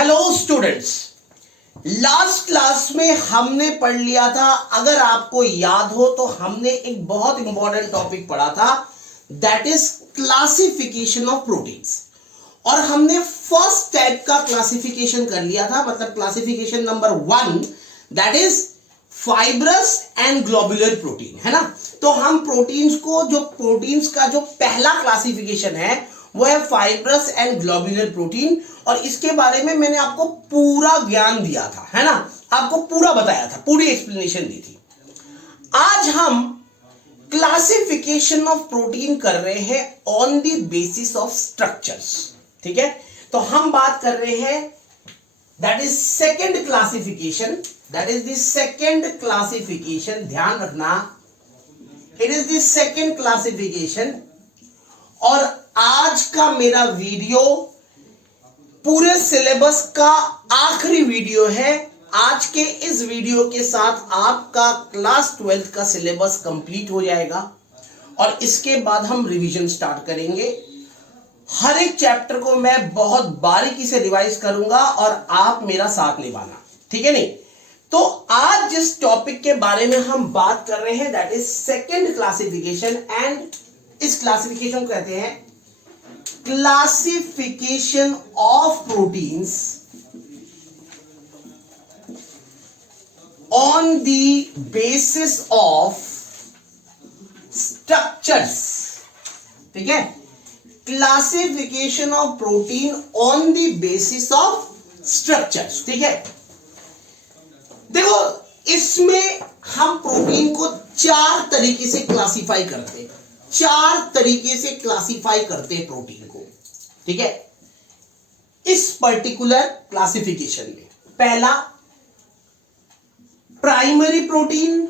Hello students, last class में हमने पढ़ लिया था, अगर आपको याद हो तो हमने एक बहुत इंपॉर्टेंट टॉपिक पढ़ा था, that is classification of proteins. और हमने फर्स्ट टाइप का क्लासिफिकेशन कर लिया था, मतलब classification number 1, that is fibrous and globular protein, है ना। तो हम प्रोटीन्स का जो पहला क्लासिफिकेशन है वो है फाइब्रस एंड ग्लोबुलर प्रोटीन। और इसके बारे में मैंने आपको पूरा ज्ञान दिया था, है ना, आपको पूरा बताया था, पूरी एक्सप्लेनेशन दी थी। आज हम क्लासिफिकेशन ऑफ प्रोटीन कर रहे हैं on the basis of structures, ठीक है। तो हम बात कर रहे हैं, that is second classification, that is the second classification, ध्यान रखना, it is the second classification. और आज का मेरा वीडियो पूरे सिलेबस का आखिरी वीडियो है। आज के इस वीडियो के साथ आपका क्लास 12 का सिलेबस कंप्लीट हो जाएगा और इसके बाद हम रिवीजन स्टार्ट करेंगे। हर एक चैप्टर को मैं बहुत बारीकी से रिवाइज करूंगा और आप मेरा साथ निभाना, ठीक है। नहीं तो आज जिस टॉपिक के बारे में हम बात कर रहे हैं, that is second classification, and इस क्लासिफिकेशन को कहते हैं classification of proteins on the basis of structures, ठीक है। Classification of protein on the basis of structures, ठीक है। देखो, इसमें हम प्रोटीन को 4 तरीके से क्लासिफाई करते हैं, 4 तरीके से क्लासिफाई करते हैं प्रोटीन को, ठीक है। इस पर्टिकुलर क्लासिफिकेशन में पहला प्राइमरी प्रोटीन,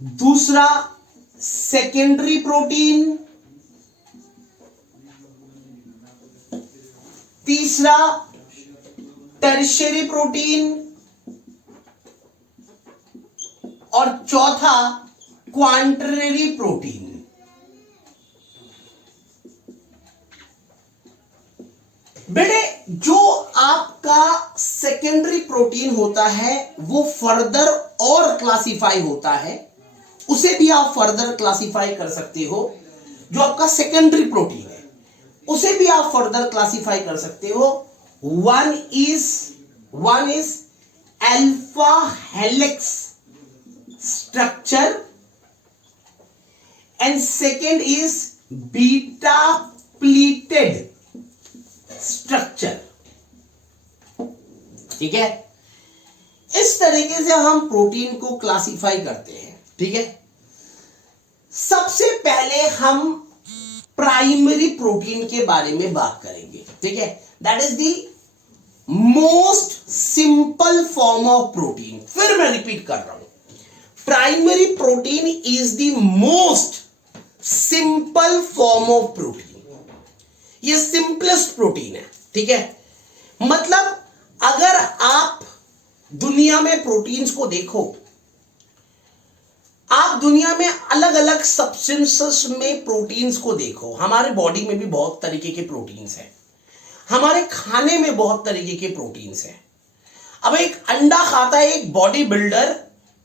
दूसरा सेकेंडरी प्रोटीन, तीसरा टर्शियरी प्रोटीन और चौथा क्वांटरनरी प्रोटीन। बेटे, जो आपका सेकेंडरी प्रोटीन होता है वो फर्दर और क्लासिफाई होता है, उसे भी आप फर्दर क्लासिफाई कर सकते हो। जो आपका सेकेंडरी प्रोटीन है उसे भी आप फर्दर क्लासिफाई कर सकते हो। One is alpha helix structure and second is beta pleated structure, ठीक है। इस तरीके से हम प्रोटीन को क्लासिफाई करते हैं, ठीक है। सबसे पहले हम प्राइमरी प्रोटीन के बारे में बात करेंगे, ठीक है। That is the most simple form of protein. फिर मैं रिपीट कर रहा हूं, primary protein is the most simple form of protein. ये सिंपलेस्ट प्रोटीन है, ठीक है। मतलब अगर आप दुनिया में प्रोटीन्स को देखो, आप दुनिया में अलग अलग सब्सटेंसेस में प्रोटीन्स को देखो, हमारे बॉडी में भी बहुत तरीके के प्रोटीन्स हैं, हमारे खाने में बहुत तरीके के प्रोटीन्स हैं। अब एक अंडा खाता है एक बॉडी बिल्डर,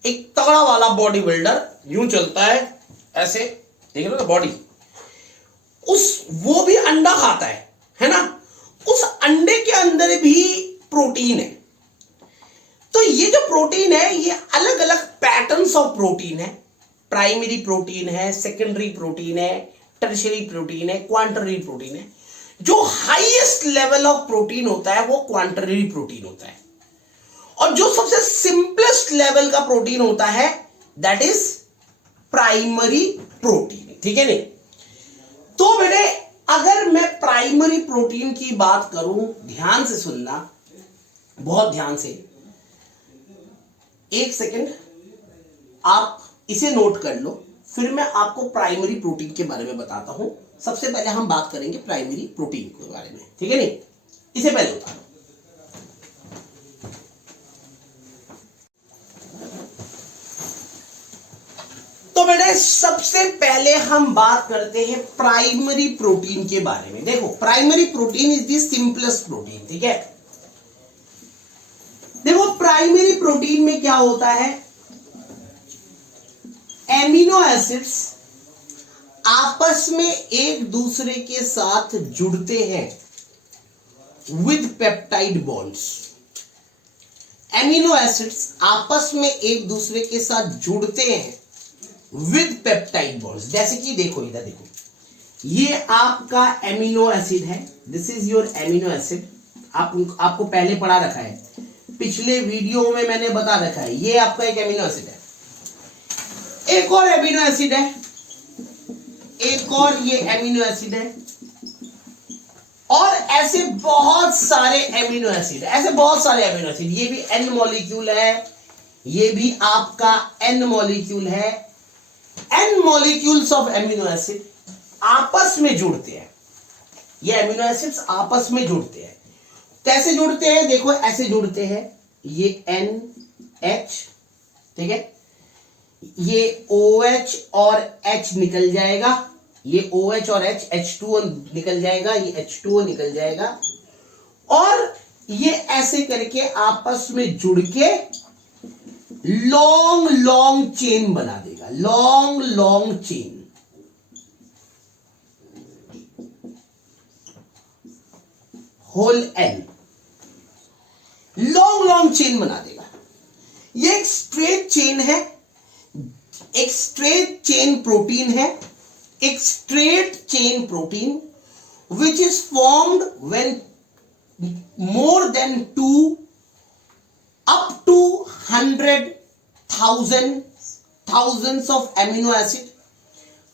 एक तगड़ा वाला बॉडी बिल्डर, यूं चलता है ऐसे, देख रहे हो बॉडी, वो भी अंडा खाता है ना। उस अंडे के अंदर भी प्रोटीन है। तो ये जो प्रोटीन है ये अलग अलग पैटर्न्स ऑफ प्रोटीन है। प्राइमरी प्रोटीन है, सेकेंडरी प्रोटीन है, टर्शियरी प्रोटीन है, क्वांटरनरी प्रोटीन है। जो हाईएस्ट लेवल ऑफ प्रोटीन होता है वो क्वांटरनरी प्रोटीन होता है, और जो सबसे सिंपलेस्ट लेवल का प्रोटीन होता है दैट इज प्राइमरी प्रोटीन, ठीक है। नहीं तो बेटे, अगर मैं प्राइमरी प्रोटीन की बात करूं, ध्यान से सुनना, बहुत ध्यान से, एक सेकेंड आप इसे नोट कर लो, फिर मैं आपको प्राइमरी प्रोटीन के बारे में बताता हूं। सबसे पहले हम बात करेंगे प्राइमरी प्रोटीन के बारे में, ठीक है। नहीं इसे पहले उतारो। तो बेटे सबसे पहले हम बात करते हैं प्राइमरी प्रोटीन के बारे में। देखो primary protein is the simplest protein, ठीक है। देखो प्राइमरी प्रोटीन में क्या होता है, एमिनो एसिड्स आपस में एक दूसरे के साथ जुड़ते हैं with peptide bonds. Amino acids आपस में एक दूसरे के साथ जुड़ते हैं विद पेप्टाइड बॉन्ड्स। जैसे कि देखो इधर देखो, ये आपका एमिनो एसिड है, this is your amino acid. आपको पहले पढ़ा रखा है, पिछले वीडियो में मैंने बता रखा है, ये आपका एक एमिनो एसिड है। एक और एमिनो एसिड है, एक और ये एमिनो एसिड है, और ऐसे बहुत सारे एमिनो एसिड, ऐसे बहुत सारे एमिनो एसिड। ये भी एन मॉलिक्यूल है, ये भी आपका एन मॉलिक्यूल है। N molecules of amino acid आपस में जुड़ते हैं, ये एमिनो एसिड्स आपस में जुड़ते हैं। कैसे जुड़ते हैं, देखो ऐसे जुड़ते हैं, ये एन एच, ठीक है, ये OH और H निकल जाएगा, ये OH और H H2O निकल जाएगा, ये H2O निकल जाएगा, और ये ऐसे करके आपस में जुड़ के लॉन्ग लॉन्ग चेन बना देगा, long long chain. Whole N long long chain बना देगा। ये एक स्ट्रेट चेन है, एक स्ट्रेट चेन प्रोटीन है, एक straight chain protein which is formed when more than 2 up to 100,000 of amino acid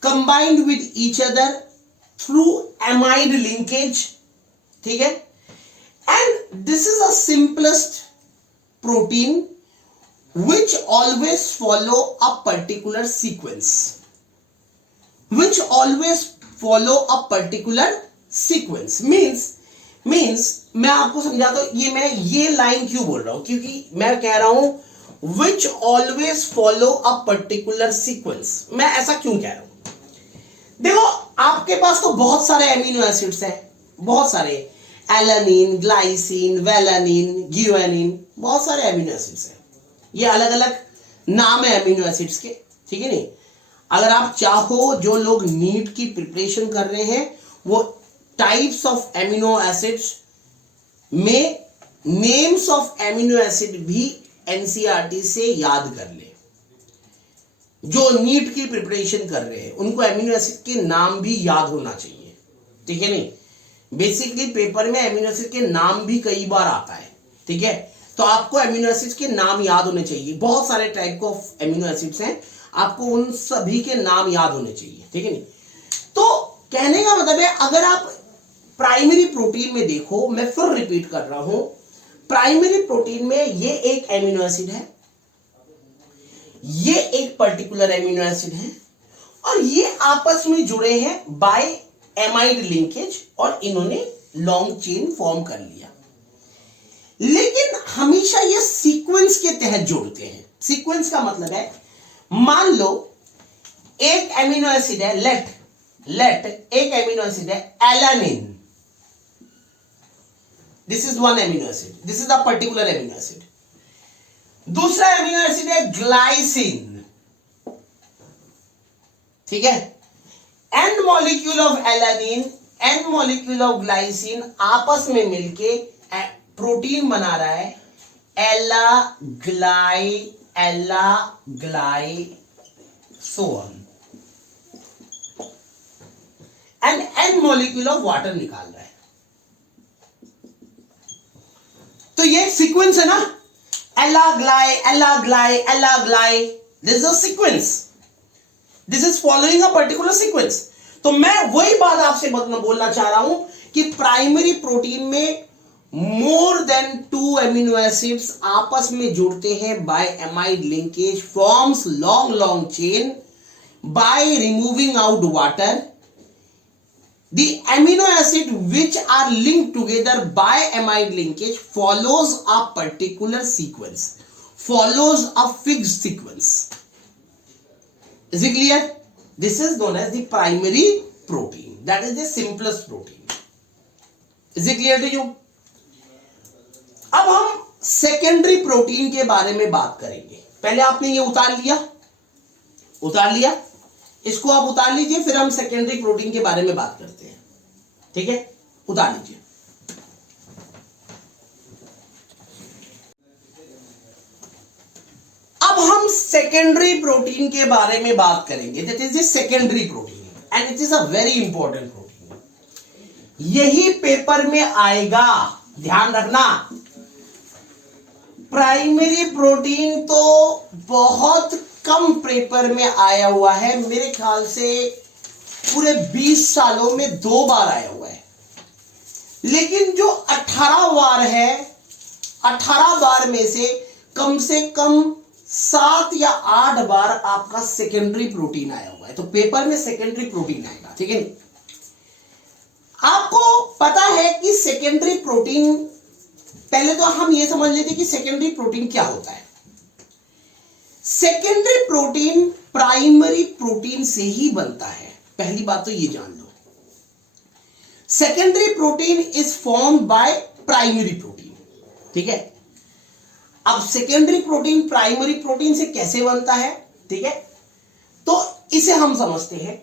combined with each other through amide linkage, ठीक है। And this is the simplest protein which always follow a particular sequence, which always follow a particular sequence means मैं आपको समझाता हूं, मैं ये line क्यों बोल रहा हूं, क्योंकि मैं कह रहा हूं which always follow a particular sequence। मैं ऐसा क्यों कह रहा हूं, देखो आपके पास तो बहुत सारे एमिनो एसिड्स हैं, बहुत सारे, एलानिन, ग्लाइसिन, वेलानिन, ग्यूएनिन, बहुत सारे एमिनो एसिड्स हैं। ये अलग अलग नाम है एमिनो एसिड्स के, ठीक है। नहीं, अगर आप चाहो, जो लोग नीट की प्रिपरेशन कर रहे हैं वो टाइप्स ऑफ एमिनो एसिड्स में नेम्स ऑफ एमिनो एसिड भी एनसीईआरटी से याद कर ले। जो नीट की प्रिपरेशन कर रहे हैं उनको एमिनो एसिड के नाम भी याद होना चाहिए, ठीक है। नहीं, बेसिकली पेपर में एमिनो एसिड के नाम भी कई बार आता है, ठीक है। तो आपको एमिनो एसिड के नाम याद होने चाहिए। बहुत सारे टाइप ऑफ एमिनो एसिड्स हैं, आपको उन सभी के नाम याद होने चाहिए, ठीक है। नहीं, तो कहने का मतलब है, अगर आप प्राइमरी प्रोटीन में देखो, मैं फिर रिपीट कर रहा हूं, प्राइमरी प्रोटीन में ये एक एमिनो एसिड है, ये एक पर्टिकुलर एमिनो एसिड है, और ये आपस में जुड़े हैं बाय एमाइड लिंकेज, और इन्होंने लॉन्ग चेन फॉर्म कर लिया। लेकिन हमेशा ये सीक्वेंस के तहत जोड़ते हैं। सीक्वेंस का मतलब है, मान लो एक एमिनो एसिड है, लेट एक एमिनो एसिड है alanine, this is one amino acid, this is a particular amino acid. दूसरा एमिनो एसिड है ग्लाइसिन, ठीक है। N molecule of alanine, N molecule of glycine आपस में मिलके प्रोटीन बना रहा है एला so on, and N molecule of water निकाल रहा है। तो ये सीक्वेंस है ना, एला ग्लाई, this is a sequence, this is following a particular sequence. तो मैं वही बात आपसे बोलना चाह रहा हूं कि प्राइमरी प्रोटीन में मोर देन 2 एमिनो एसिड्स आपस में जुड़ते हैं by amide linkage, forms long chain by removing out water. The amino acid which are linked together by amide linkage follows a particular sequence, follows a fixed sequence. Is it clear? This is known as the primary protein, that is the simplest protein. Is it clear to you? अब हम secondary protein के बारे में बात करेंगे। पहले आपने ये उतार लिया, इसको आप उतार लीजिए, फिर हम सेकेंडरी प्रोटीन के बारे में बात करते हैं। ठीक है, उतार लीजिए। अब हम सेकेंडरी प्रोटीन के बारे में बात करेंगे। That is the secondary protein and it is a very important protein. यही पेपर में आएगा, ध्यान रखना। प्राइमरी प्रोटीन तो बहुत कम पेपर में आया हुआ है, मेरे ख्याल से पूरे 20 सालों में 2 बार आया हुआ है। लेकिन जो 18 बार है, 18 बार में से कम 7 या 8 बार आपका सेकेंडरी प्रोटीन आया हुआ है। तो पेपर में सेकेंडरी प्रोटीन आएगा, ठीक है। आपको पता है कि सेकेंडरी प्रोटीन, पहले तो हम ये समझ लेते कि सेकेंडरी प्रोटीन क्या होता है। सेकेंडरी प्रोटीन प्राइमरी प्रोटीन से ही बनता है, पहली बात तो ये जान लो। Secondary protein is formed by primary protein, ठीक है। अब सेकेंडरी प्रोटीन प्राइमरी प्रोटीन से कैसे बनता है, ठीक है, तो इसे हम समझते हैं।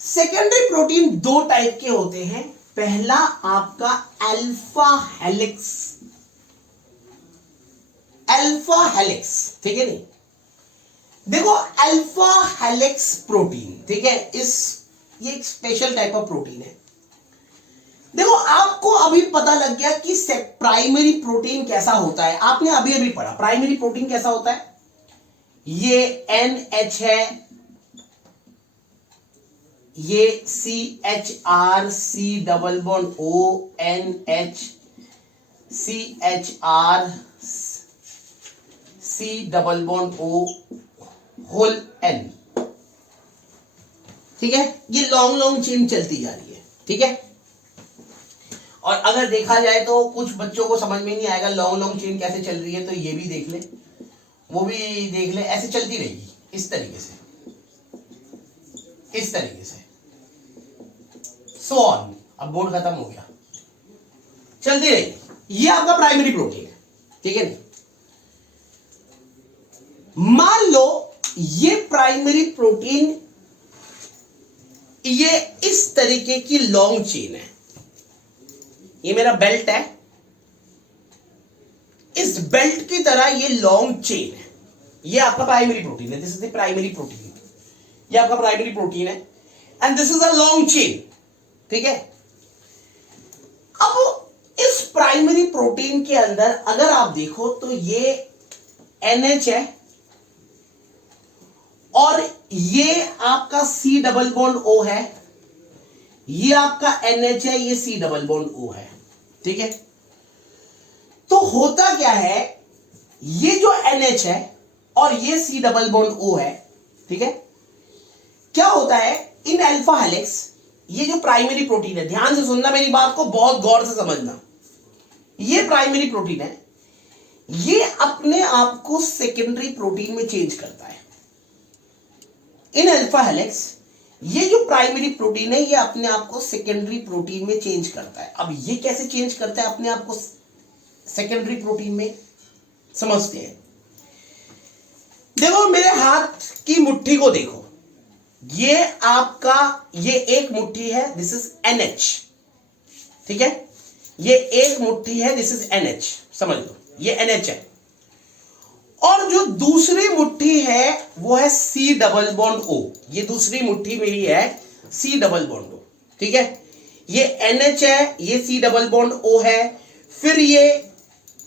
सेकेंडरी प्रोटीन 2 टाइप के होते हैं। पहला आपका अल्फा हेलिक्स, ठीक है। नहीं, देखो अल्फा हेलिक्स प्रोटीन, ठीक है, ये एक स्पेशल टाइप ऑफ प्रोटीन है। देखो आपको अभी पता लग गया कि प्राइमरी प्रोटीन कैसा होता है। आपने अभी पढ़ा प्राइमरी प्रोटीन कैसा होता है। ये NH है, ये CHR, C double bond O, NH, CHR, C double bond O, whole N, ठीक है। ये लॉन्ग चेन चलती जा रही है, ठीक है। और अगर देखा जाए तो कुछ बच्चों को समझ में नहीं आएगा लॉन्ग चेन कैसे चल रही है, तो ये भी देख ले, वो भी देख ले, ऐसे चलती रहेगी इस तरीके से, सो ऑन। अब बोर्ड खत्म हो गया, चलती रहेगी। ये आपका प्राइमरी प्रोटीन है, ठीक है। मान लो ये प्राइमरी प्रोटीन, ये इस तरीके की लॉन्ग चेन है। ये मेरा बेल्ट है, इस बेल्ट की तरह ये लॉन्ग चेन है। ये आपका प्राइमरी प्रोटीन है, this is the primary protein. ये आपका प्राइमरी प्रोटीन है and this is a long chain, ठीक है। अब इस प्राइमरी प्रोटीन के अंदर अगर आप देखो तो ये NH है और ये आपका C डबल बॉन्ड O है, ये आपका NH है, ये C डबल बॉन्ड O है, ठीक है। तो होता क्या है, ये जो NH है और ये C डबल बॉन्ड O है, ठीक है। क्या होता है इन अल्फा हेलिक्स, ये जो प्राइमरी प्रोटीन है, ध्यान से सुनना मेरी बात को, बहुत गौर से समझना। ये प्राइमरी प्रोटीन है, ये अपने आप को सेकेंडरी प्रोटीन में चेंज करता है। इन अल्फा हेलिक्स ये जो प्राइमरी प्रोटीन है, ये अपने आप को सेकेंडरी प्रोटीन में चेंज करता है। अब ये कैसे चेंज करता है अपने आप को सेकेंडरी प्रोटीन में, समझते हैं। देखो मेरे हाथ की मुट्ठी को देखो, ये आपका, ये एक मुट्ठी है, दिस इज NH, ठीक है। ये एक मुट्ठी है, दिस इज NH, समझ लो ये NH है। और जो दूसरी मुट्ठी है वो है C डबल बॉन्ड O। ये दूसरी मुट्ठी मेरी है C डबल बॉन्ड O, ठीक है। ये NH है, ये C डबल बॉन्ड O है, फिर ये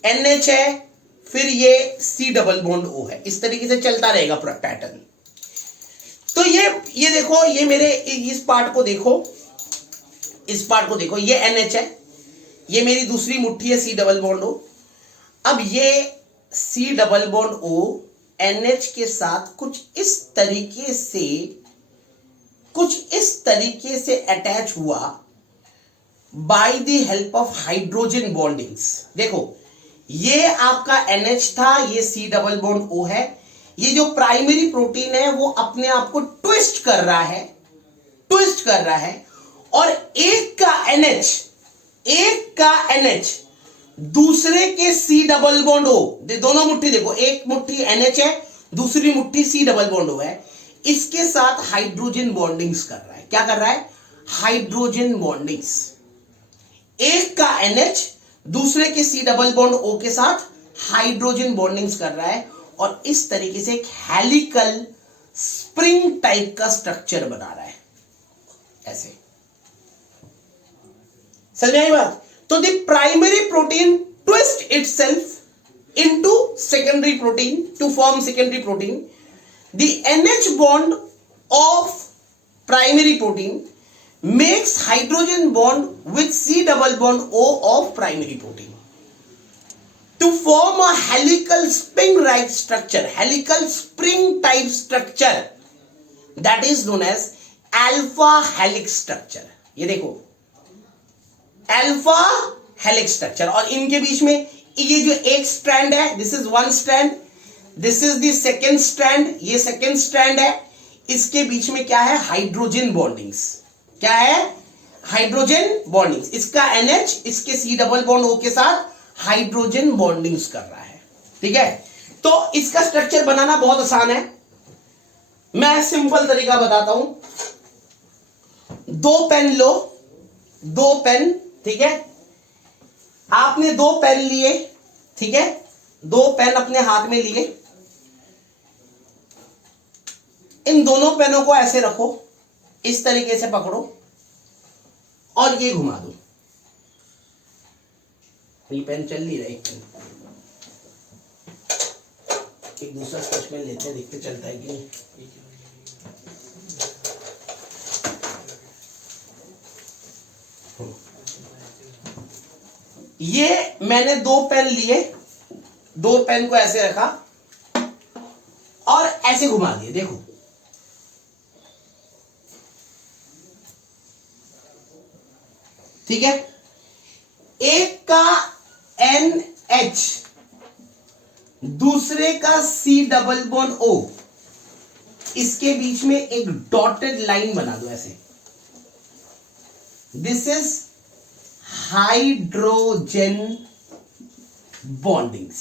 NH है, फिर ये C डबल बॉन्ड O है। इस तरीके से चलता रहेगा पूरा पैटर्न। तो ये देखो, ये मेरे इस पार्ट को देखो, इस पार्ट को देखो, ये NH है, ये मेरी दूसरी मुट्ठी है C डबल बॉन्ड O। अब ये C double bond O NH के साथ कुछ इस तरीके से अटैच हुआ by the help of hydrogen bondings. देखो ये आपका NH था, ये C डबल बॉन्ड O है, ये जो प्राइमरी प्रोटीन है वो अपने आप को ट्विस्ट कर रहा है, ट्विस्ट कर रहा है, और एक का NH दूसरे के C डबल बॉन्ड O, दोनों मुट्ठी देखो, एक मुट्ठी NH है, दूसरी मुट्ठी C डबल बॉन्ड O है, इसके साथ हाइड्रोजन बॉन्डिंग्स कर रहा है। क्या कर रहा है? Hydrogen bondings. एक का NH दूसरे के C डबल बॉन्ड O के साथ हाइड्रोजन बॉन्डिंग्स कर रहा है, और इस तरीके से एक हेलिकल स्प्रिंग टाइप का स्ट्रक्चर बना रहा है, ऐसे। समझ में आई बात? तो the primary protein twist itself into secondary protein to form secondary protein. The NH bond of primary protein makes hydrogen bond with C double bond O of primary protein to form a helical spring-like structure, helical spring type structure that is known as alpha helix structure. ये देखो alpha helix structure, और इनके बीच में ये जो एक strand है, this is one strand, this is the second strand, ये सेकेंड स्ट्रैंड है, इसके बीच में क्या है? Hydrogen bondings. क्या है? Hydrogen bondings. इसका NH इसके C डबल बॉन्ड O के साथ हाइड्रोजन बॉन्डिंग्स कर रहा है. ठीक है, तो इसका स्ट्रक्चर बनाना बहुत आसान है. मैं सिंपल तरीका बताता हूं. दो पेन लो, दो पेन, ठीक है, आपने दो पेन लिए, ठीक है, दो पेन अपने हाथ में लिए, इन दोनों पेनों को ऐसे रखो, इस तरीके से पकड़ो और ये घुमा दो. ये पेन चल नहीं रहा, एक दूसरा स्केच पेन लेते हैं, देखते चलता है कि नहीं. ये मैंने दो पेन लिए, दो पेन को ऐसे रखा और ऐसे घुमा दिए. देखो ठीक है, एक का NH दूसरे का C डबल बॉन्ड O, इसके बीच में एक डॉटेड लाइन बना दो ऐसे. This is hydrogen bondings.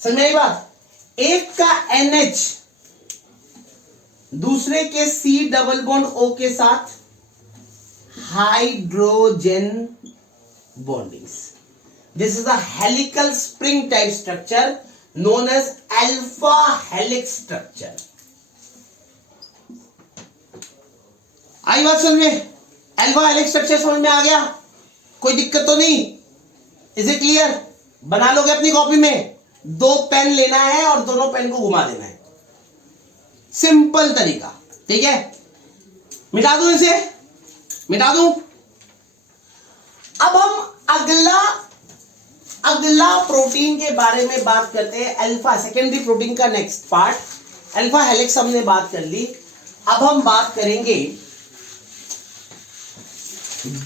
समझ में आई बात? एक का NH दूसरे के C डबल बॉन्ड O के साथ hydrogen bondings. This is a helical spring type structure known as alpha helix structure. आई बात समझ में? अल्फा हेलिक्स स्ट्रक्चर समझ में आ गया? कोई दिक्कत तो नहीं? Is it clear? बना लोगे अपनी कॉपी में. दो पेन लेना है और दोनों पेन को घुमा देना है. सिंपल तरीका. ठीक है, मिटा दूं इसे, मिटा दूं. अब हम अगला प्रोटीन के बारे में बात करते हैं. अल्फा सेकेंडरी प्रोटीन का नेक्स्ट पार्ट, अल्फा हेलिक्स हमने बात कर ली. अब हम बात करेंगे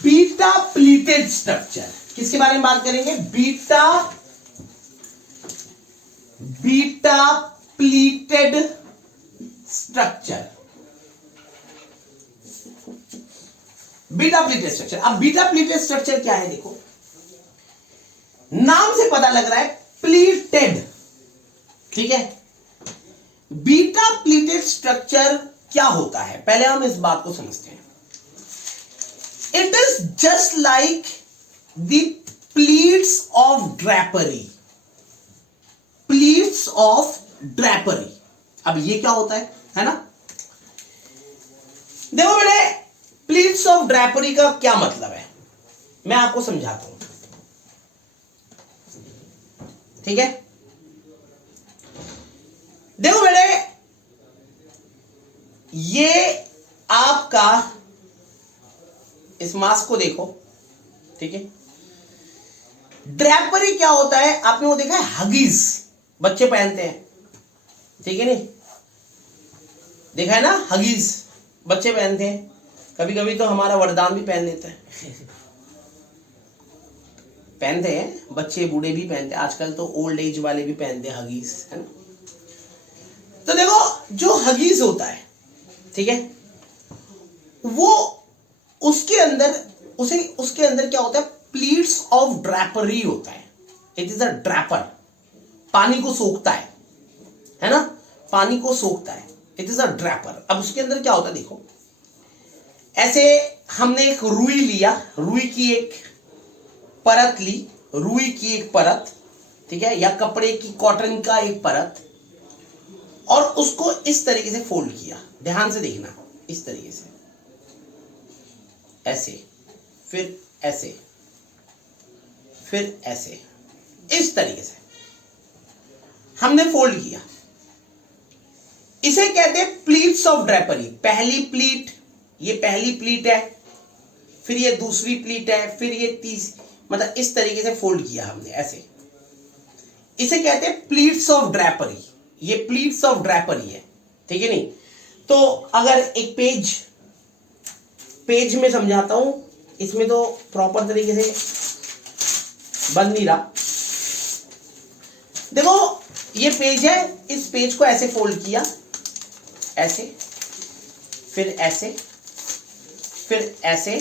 बीटा प्लीटेड स्ट्रक्चर. किसके बारे में बात करेंगे? Beta pleated structure. Beta pleated structure. अब बीटा प्लीटेड स्ट्रक्चर क्या है? देखो, नाम से पता लग रहा है प्लीटेड. ठीक है, बीटा प्लीटेड स्ट्रक्चर क्या होता है, पहले हम इस बात को समझते हैं. It is just like the pleats of drapery. Pleats of drapery. अब ये क्या होता है ना? देखो बेटे, प्लीट्स ऑफ ड्रैपरी का क्या मतलब है, मैं आपको समझाता हूं. ठीक है, देखो बेटे, ये आपका इस मास्क को देखो. ठीक है, ड्रैपरी क्या होता है? आपने वो देखा है, हगीज बच्चे पहनते हैं. ठीक है, नहीं देखा है ना? हगीज बच्चे पहनते हैं. कभी कभी तो हमारा वरदान भी पहन लेता है. पहनते हैं, बच्चे बूढ़े भी पहनते हैं, आजकल तो ओल्ड एज वाले भी पहनते हैं हगीज, है ना। तो देखो जो हगीज होता है, ठीक है, वो उसके अंदर क्या होता है, प्लीट्स ऑफ ड्रैपरी होता है। इट इज अ ड्रैपर, पानी को सोखता है ना, पानी को सोखता है, इट इज अ ड्रैपर। अब उसके अंदर क्या होता है, देखो ऐसे हमने एक रुई लिया, रुई की एक परत ली, रुई की एक परत, ठीक है, या कपड़े की कॉटन का एक परत, और उसको इस तरीके से फोल्ड किया। ध्यान से देखना, इस तरीके से, ऐसे, फिर ऐसे, फिर ऐसे, इस तरीके से हमने फोल्ड किया। इसे कहते हैं प्लीट्स ऑफ ड्रैपरी। पहली प्लीट, ये पहली प्लीट है, फिर ये दूसरी प्लीट है, फिर ये तीसरी, मतलब इस तरीके से फोल्ड किया हमने ऐसे। इसे कहते हैं प्लीट्स ऑफ ड्रैपरी। ये प्लीट्स ऑफ ड्रैपरी है, ठीक है नहीं। तो अगर एक पेज में समझाता हूं, इसमें तो प्रॉपर तरीके से बन नहीं रहा। देखो ये पेज है, इस पेज को ऐसे फोल्ड किया, ऐसे, फिर ऐसे, फिर ऐसे,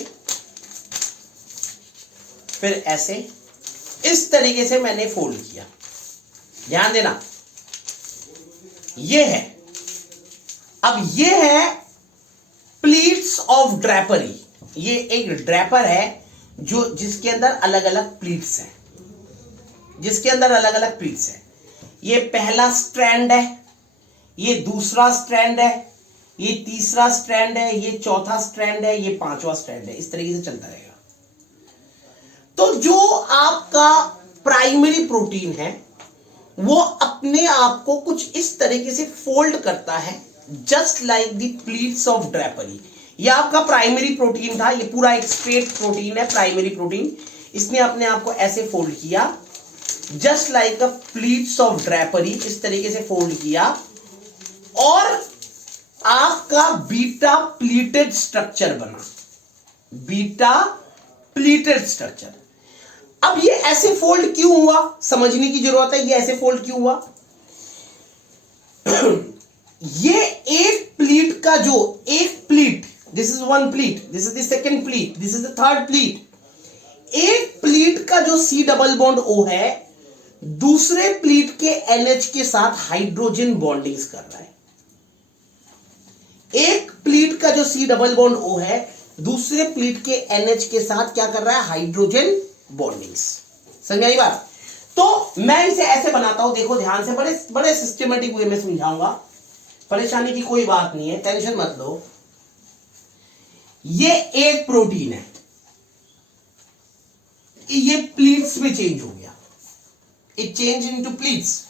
फिर ऐसे, इस तरीके से मैंने फोल्ड किया। ध्यान देना, ये है, अब ये है प्लीट्स ऑफ ड्रैपरी। ये एक ड्रैपर है जो जिसके अंदर अलग अलग प्लीट्स हैं, जिसके अंदर अलग अलग प्लीट्स हैं। ये पहला स्ट्रैंड है, ये दूसरा स्ट्रैंड है, ये तीसरा स्ट्रैंड है, ये चौथा स्ट्रैंड है, ये पांचवा स्ट्रैंड है। इस तरीके से चलता रहेगा। तो जो आपका प्राइमरी प्रोटीन है वो अपने आप को कुछ इस तरीके से फोल्ड करता है, just like the pleats of drapery. ये आपका प्राइमरी प्रोटीन था, ये पूरा एक स्ट्रेट प्रोटीन है, प्राइमरी प्रोटीन। इसने अपने आप को ऐसे फोल्ड किया, just like a pleats of drapery, इस तरीके से फोल्ड किया, और आपका बीटा प्लीटेड स्ट्रक्चर बना, बीटा प्लीटेड स्ट्रक्चर। अब ये ऐसे फोल्ड क्यों हुआ, समझने की जरूरत है। ये ऐसे फोल्ड क्यों हुआ? ये एक प्लीट का जो एक pleat, this is one pleat, this is the second pleat, this is the third pleat. एक प्लीट का जो सी डबल बॉन्ड ओ है, दूसरे प्लीट के NH के साथ हाइड्रोजन बॉन्डिंग्स कर रहा है। एक प्लीट का जो सी डबल बॉन्ड ओ है, दूसरे प्लीट के NH के साथ क्या कर रहा है, हाइड्रोजन बॉन्डिंग्स। समझ आई बात? तो मैं इसे ऐसे बनाता हूं, देखो ध्यान से, बड़े बड़े सिस्टमेटिक वे में समझाऊंगा, परेशानी की कोई बात नहीं है, टेंशन मत लो। ये एक प्रोटीन है, ये प्लीट्स में चेंज हो गया, इट चेंज इनटू प्लीट्स,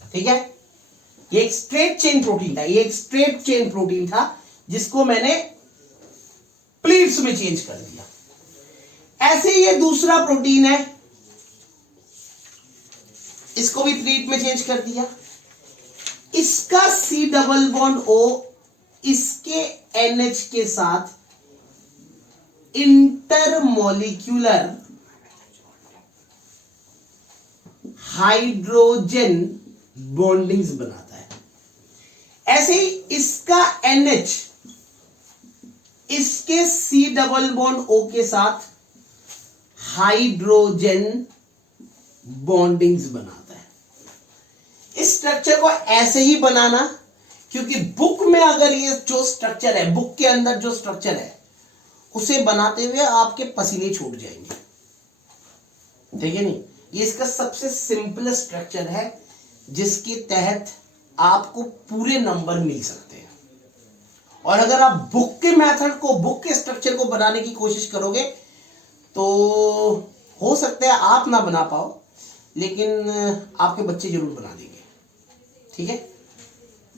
ठीक है। ये एक स्ट्रेट चेन प्रोटीन था, ये एक स्ट्रेट चेन प्रोटीन था जिसको मैंने प्लीट्स में चेंज कर दिया। ऐसे ये दूसरा प्रोटीन है, इसको भी प्लीट में चेंज कर दिया। इसका सी डबल बॉन्ड ओ इसके NH के साथ इंटरमोलिक्यूलर हाइड्रोजन बॉन्डिंग्स बनाता है। ऐसे ही इसका NH इसके सी डबल बॉन्ड O के साथ हाइड्रोजन बॉन्डिंग्स बनाता है। इस स्ट्रक्चर को ऐसे ही बनाना, क्योंकि बुक में अगर ये जो स्ट्रक्चर है, बुक के अंदर जो स्ट्रक्चर है, उसे बनाते हुए आपके पसीने छूट जाएंगे, ठीक है नहीं। ये इसका सबसे सिंपल स्ट्रक्चर है जिसके तहत आपको पूरे नंबर मिल सकते हैं। और अगर आप बुक के मेथड को, बुक के स्ट्रक्चर को बनाने की कोशिश करोगे तो हो सकता है आप ना बना पाओ, लेकिन आपके बच्चे जरूर बना देंगे, ठीक है।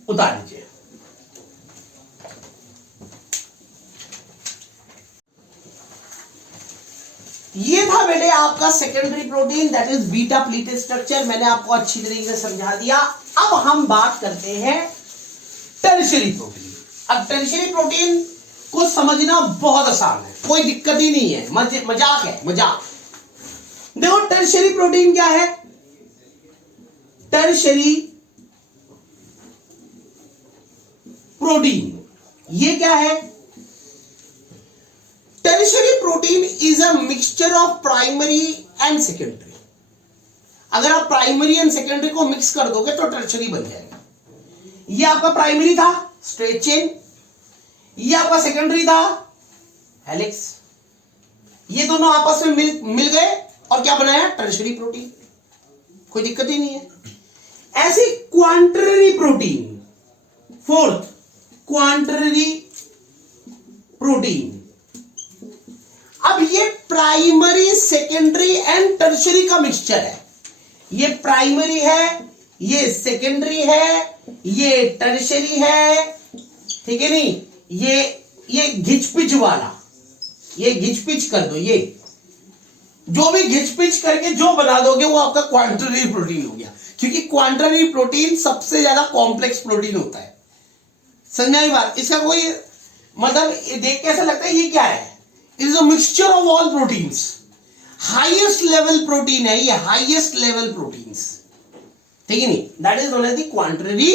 उतार लीजिए। ये था बेटे आपका secondary protein, that is beta pleated structure. मैंने आपको अच्छी तरीके से समझा दिया। अब हम बात करते हैं टर्शियरी प्रोटीन। अब टर्शियरी प्रोटीन को समझना बहुत आसान है, कोई दिक्कत ही नहीं है, मजाक है, मजाक। देखो टर्शियरी प्रोटीन क्या है? टर्शियरी प्रोटीन ये क्या है? Tertiary protein is a mixture of primary and secondary. अगर आप प्राइमरी एंड सेकेंडरी को मिक्स कर दोगे तो टर्शियरी बन जाएगा। ये आपका प्राइमरी था स्ट्रेट चेन, ये आपका सेकेंडरी था हेलिक्स, ये दोनों आपस में मिल गए और क्या बनाया? Tertiary protein. कोई दिक्कत ही नहीं है। ऐसे क्वांटररी प्रोटीन, फोर्थ क्वांटररी प्रोटीन। अब ये प्राइमरी सेकेंडरी एंड टर्शियरी का मिक्सचर है। ये प्राइमरी है, ये सेकेंडरी है, ये टर्शियरी है, ठीक है नहीं? ये घिचपिच वाला, ये घिचपिच कर दो, ये जो भी घिचपिच करके जो बना दोगे वो आपका क्वांटररी प्रोटीन हो गया, क्योंकि क्वांटररी प्रोटीन सबसे ज्यादा कॉम्प्लेक्स प्रोटीन होता है। समझ आई बात? इसका कोई मतलब देख के ऐसा लगता है ये क्या है? It is a mixture of all proteins. Highest level protein है ये, हाईएस्ट लेवल प्रोटीन्स, ठीक है नहीं? That is known as the क्वांटररी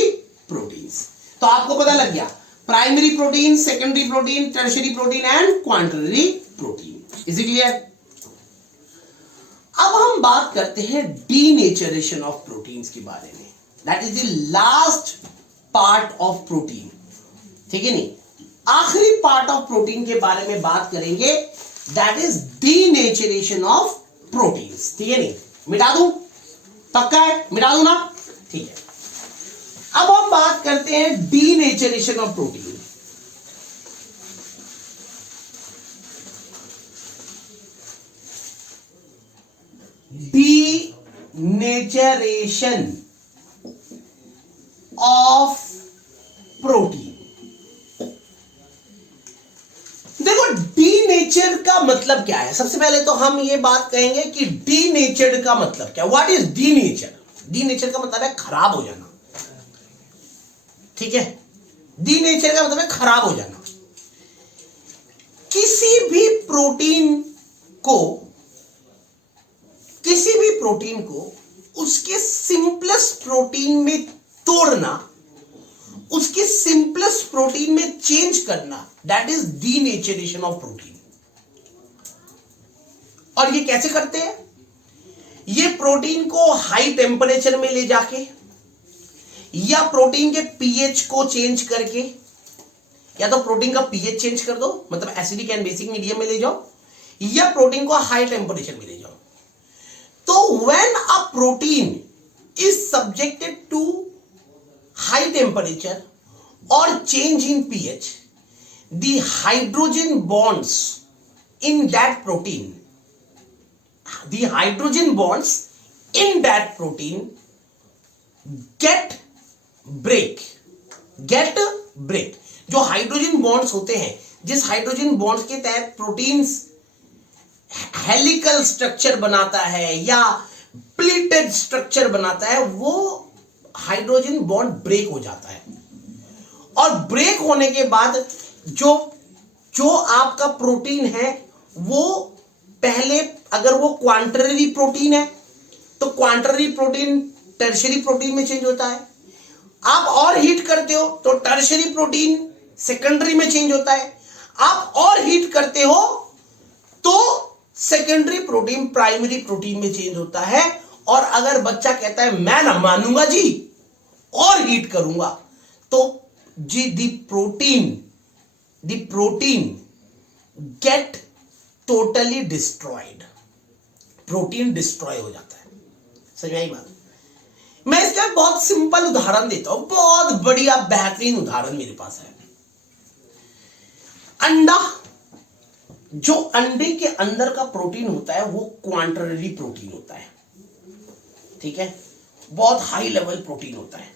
प्रोटीन्स। तो आपको पता लग गया primary protein, secondary protein, tertiary protein and क्वांटररी प्रोटीन। Is it clear? अब हम बात करते हैं डीनेचरेशन ऑफ प्रोटीन्स के बारे में। That is the last part of protein, ठीक है नहीं? आखिरी पार्ट ऑफ प्रोटीन के बारे में बात करेंगे, that is denaturation of proteins, ठीक है नहीं? मिटा दूं? पक्का है? मिटा दूं ना? ठीक है। अब हम बात करते हैं denaturation of protein. Denaturation of protein. देखो डीनेचर का मतलब क्या है? सबसे पहले तो हम ये बात कहेंगे कि डीनेचर्ड का मतलब क्या? What is denature? डीनेचर का मतलब है खराब हो जाना, ठीक है? डीनेचर का मतलब है खराब हो जाना। किसी भी प्रोटीन को उसके सिंपलेस्ट प्रोटीन में तोड़ना, उसके सिंपलेस्ट प्रोटीन में चेंज करना, that is denaturation of protein. और ये कैसे करते हैं? ये प्रोटीन को हाई टेम्परेचर में ले जाके, या प्रोटीन के पीएच को चेंज करके, या तो प्रोटीन का पीएच चेंज कर दो, मतलब एसिडिक एंड बेसिक मीडियम में ले जाओ, या प्रोटीन को हाई टेम्परेचर में ले जाओ। तो when a protein is subjected to high temperature or change in pH, the hydrogen bonds in that protein get break। जो हाइड्रोजन बॉन्ड्स होते हैं, जिस हाइड्रोजन बॉन्ड्स के तहत प्रोटीन्स हेलिकल स्ट्रक्चर बनाता है या प्लीटेड स्ट्रक्चर बनाता है, वो हाइड्रोजन बॉन्ड ब्रेक हो जाता है। और ब्रेक होने के बाद जो आपका प्रोटीन है वो पहले, अगर वो क्वांटररी प्रोटीन है तो क्वांटररी प्रोटीन टर्शियरी प्रोटीन में चेंज होता है। आप और हीट करते हो तो टर्शियरी प्रोटीन सेकेंडरी में चेंज होता है। आप और हीट करते हो तो सेकेंडरी प्रोटीन प्राइमरी प्रोटीन में चेंज होता है। और अगर बच्चा कहता है मैं ना मानूंगा जी और हीट करूंगा, तो जी the protein get totally destroyed, protein destroy हो जाता है। समझ में आई बात? मैं इसका बहुत सिंपल उदाहरण देता हूं, बहुत बढ़िया बेहतरीन उदाहरण मेरे पास है। अंडा, जो अंडे के अंदर का प्रोटीन होता है वो क्वांटररी प्रोटीन होता है, ठीक है? बहुत हाई लेवल प्रोटीन होता है।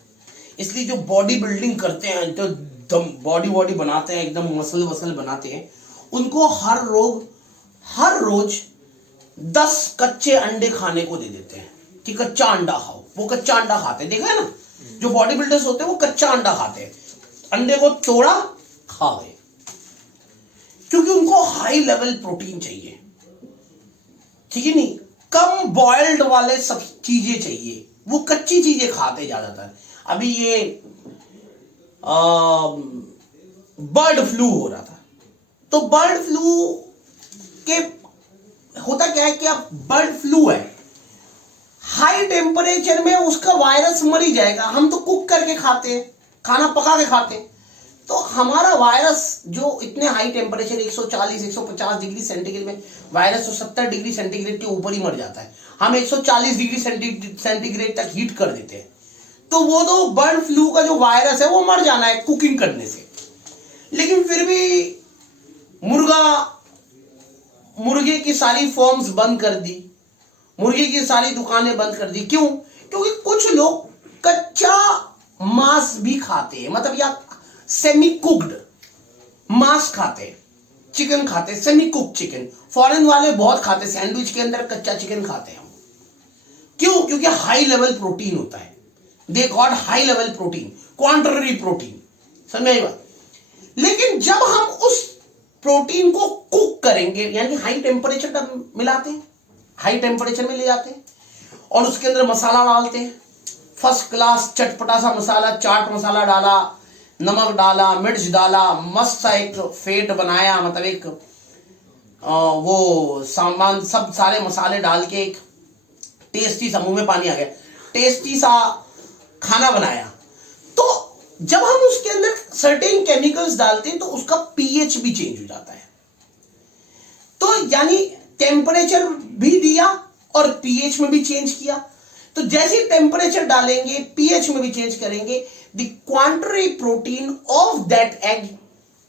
इसलिए जो बॉडी बिल्डिंग करते हैं, जो बॉडी बनाते हैं, एकदम मसल बनाते हैं, उनको हर रोज 10 कच्चे अंडे खाने को दे देते हैं कि कच्चा अंडा खाओ। वो कच्चा अंडा खाते हैं, देखा है ना? जो बॉडी बिल्डर्स होते हैं वो कच्चा अंडा खाते हैं, अंडे को तोड़ा खा गए, क्योंकि उनको हाई लेवल प्रोटीन चाहिए, ठीक है नहीं? कम बॉइल्ड वाले सब चीजें चाहिए, वो कच्ची चीजें खाते ज्यादातर। अभी ये बर्ड फ्लू हो रहा था, तो बर्ड फ्लू के होता क्या है कि अब बर्ड फ्लू है, हाई टेम्परेचर में उसका वायरस मर ही जाएगा। हम तो कुक करके खाते हैं, खाना पका के खाते हैं, तो हमारा वायरस जो इतने हाई टेम्परेचर 140 150 डिग्री सेंटीग्रेड में, वायरस तो 70 डिग्री सेंटीग्रेड के ऊपर ही मर जाता है, हम 140 डिग्री सेंटीग्रेड तक हीट कर देते हैं, तो वो तो बर्ड फ्लू का जो वायरस है वो मर जाना है कुकिंग करने से। लेकिन फिर भी मुर्गे की सारी फॉर्म्स बंद कर दी, मुर्गी की सारी दुकानें बंद कर दी। क्यों? क्योंकि कुछ लोग कच्चा मांस भी खाते हैं, मतलब या सेमी कुक्ड मांस खाते हैं, चिकन खाते हैं, सेमी कुक्ड चिकन। फॉरेन वाले बहुत खाते हैं, सैंडविच के अंदर कच्चा चिकन खाते हैं। क्यों? क्योंकि हाई लेवल प्रोटीन होता है, they got high level protein, क्वांटिटरी protein. समझ आई बात? लेकिन जब हम उस प्रोटीन को कुक करेंगे, यानी हाई टेम्परेचर पर मिलाते हैं, हाई टेम्परेचर में ले जाते हैं और उसके अंदर मसाला डालते हैं, फर्स्ट क्लास चटपटा सा मसाला, चाट मसाला डाला, नमक डाला, मिर्च डाला, मस्त सा एक फेट बनाया, मतलब एक वो सामान, सब सारे मसाले डाल के एक टेस्टी सा, मुंह में पानी आ गया, टेस्टी सा खाना बनाया। तो जब हम उसके अंदर सर्टेन केमिकल्स डालते हैं तो उसका पीएच भी चेंज हो जाता है। तो यानी टेम्परेचर भी दिया और पीएच में भी चेंज किया। तो जैसे टेम्परेचर डालेंगे, पीएच में भी चेंज करेंगे, the quantity protein of that egg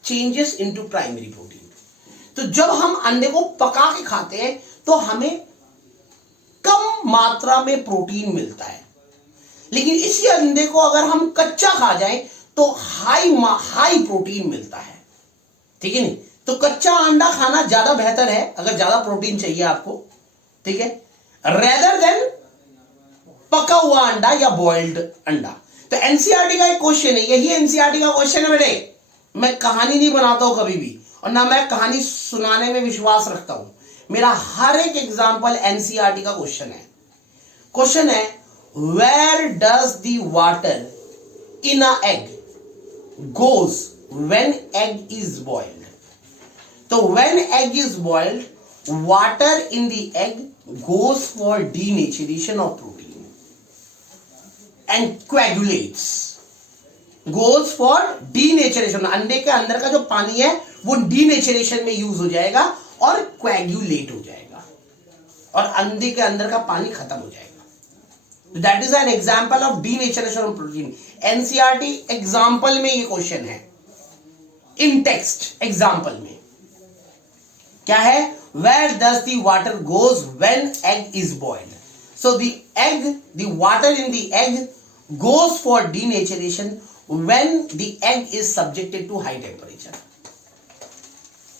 changes into primary protein. तो जब हम अंडे को पका के खाते हैं तो हमें कम मात्रा में प्रोटीन मिलता है, लेकिन इसी अंडे को अगर हम कच्चा खा जाएं तो हाई प्रोटीन मिलता है। ठीक है नहीं? तो कच्चा अंडा खाना ज्यादा बेहतर है अगर ज्यादा प्रोटीन चाहिए आपको, ठीक है, रेदर देन पका हुआ अंडा या बॉइल्ड अंडा। तो एनसीईआरटी का एक क्वेश्चन है, यही एनसीईआरटी का क्वेश्चन है बेटे। मैं कहानी नहीं बनाता हूं कभी भी, और ना मैं कहानी सुनाने में विश्वास रखता हूं। मेरा हर एक एग्जाम्पल एनसीईआरटी का क्वेश्चन है। क्वेश्चन है, where does the water in a egg goes when egg is boiled? तो when egg is boiled, water in the egg goes for denaturation of protein and coagulates, goes for denaturation। अंडे के अंदर का जो पानी है वो डीनेचरेशन में यूज हो जाएगा और coagulate हो जाएगा और अंडे के अंदर का पानी खत्म हो जाएगा। That is an example of denaturation of protein. NCERT example में ये क्वेश्चन है, इन टेक्स्ट एग्जाम्पल में क्या है? Where does the water goes when egg is boiled? So the water in the egg goes for denaturation when the egg is subjected to high temperature.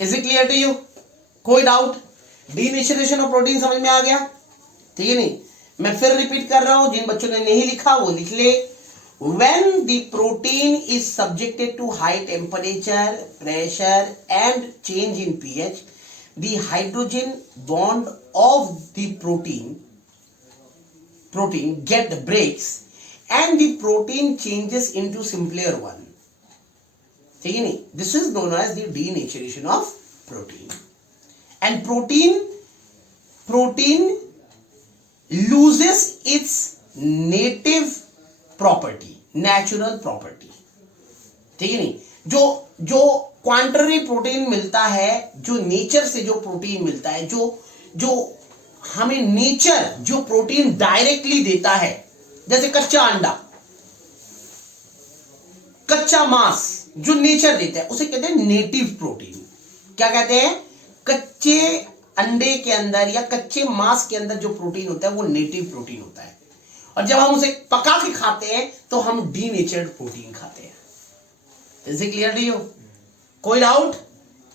Is it clear to you? कोई doubt? Denaturation of protein समझ में आ गया? ठीक है नहीं? मैं फिर repeat कर रहा हूं, जिन बच्चों ने नहीं लिखा वो लिख ले। When the protein is subjected to high temperature, pressure and change in pH, the hydrogen bond of the protein get breaks and the protein changes into simpler one. ठीक है नहीं? This is known as the denaturation of protein. And protein loses its native property, natural property. ठीक है नहीं? जो quantity protein मिलता है, जो नेचर से जो प्रोटीन मिलता है, जो हमें नेचर जो प्रोटीन डायरेक्टली देता है, जैसे कच्चा अंडा, कच्चा मांस जो नेचर देता है, उसे कहते हैं नेटिव प्रोटीन। क्या कहते हैं? कच्चे अंडे के अंदर या कच्चे मांस के अंदर जो प्रोटीन होता है वो नेटिव प्रोटीन होता है, और जब हम उसे पका के खाते हैं तो हम डीनेचर्ड प्रोटीन खाते हैं। Is it clear to you? कोई doubt?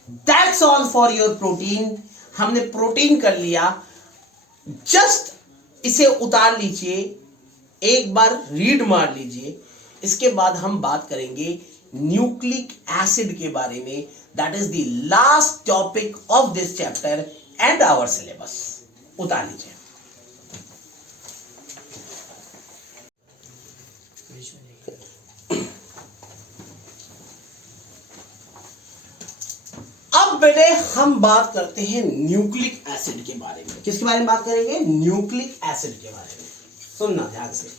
That's all for your protein. हमने प्रोटीन कर लिया, जस्ट इसे उतार लीजिए, एक बार रीड मार लीजिए, इसके बाद हम बात करेंगे न्यूक्लिक एसिड के बारे में। That is the last topic of this chapter and our syllabus. उतार लीजिए। बेटे हम बात करते हैं न्यूक्लिक एसिड के बारे में। किसके बारे में बात करेंगे? न्यूक्लिक एसिड के बारे में। सुनना ध्यान से,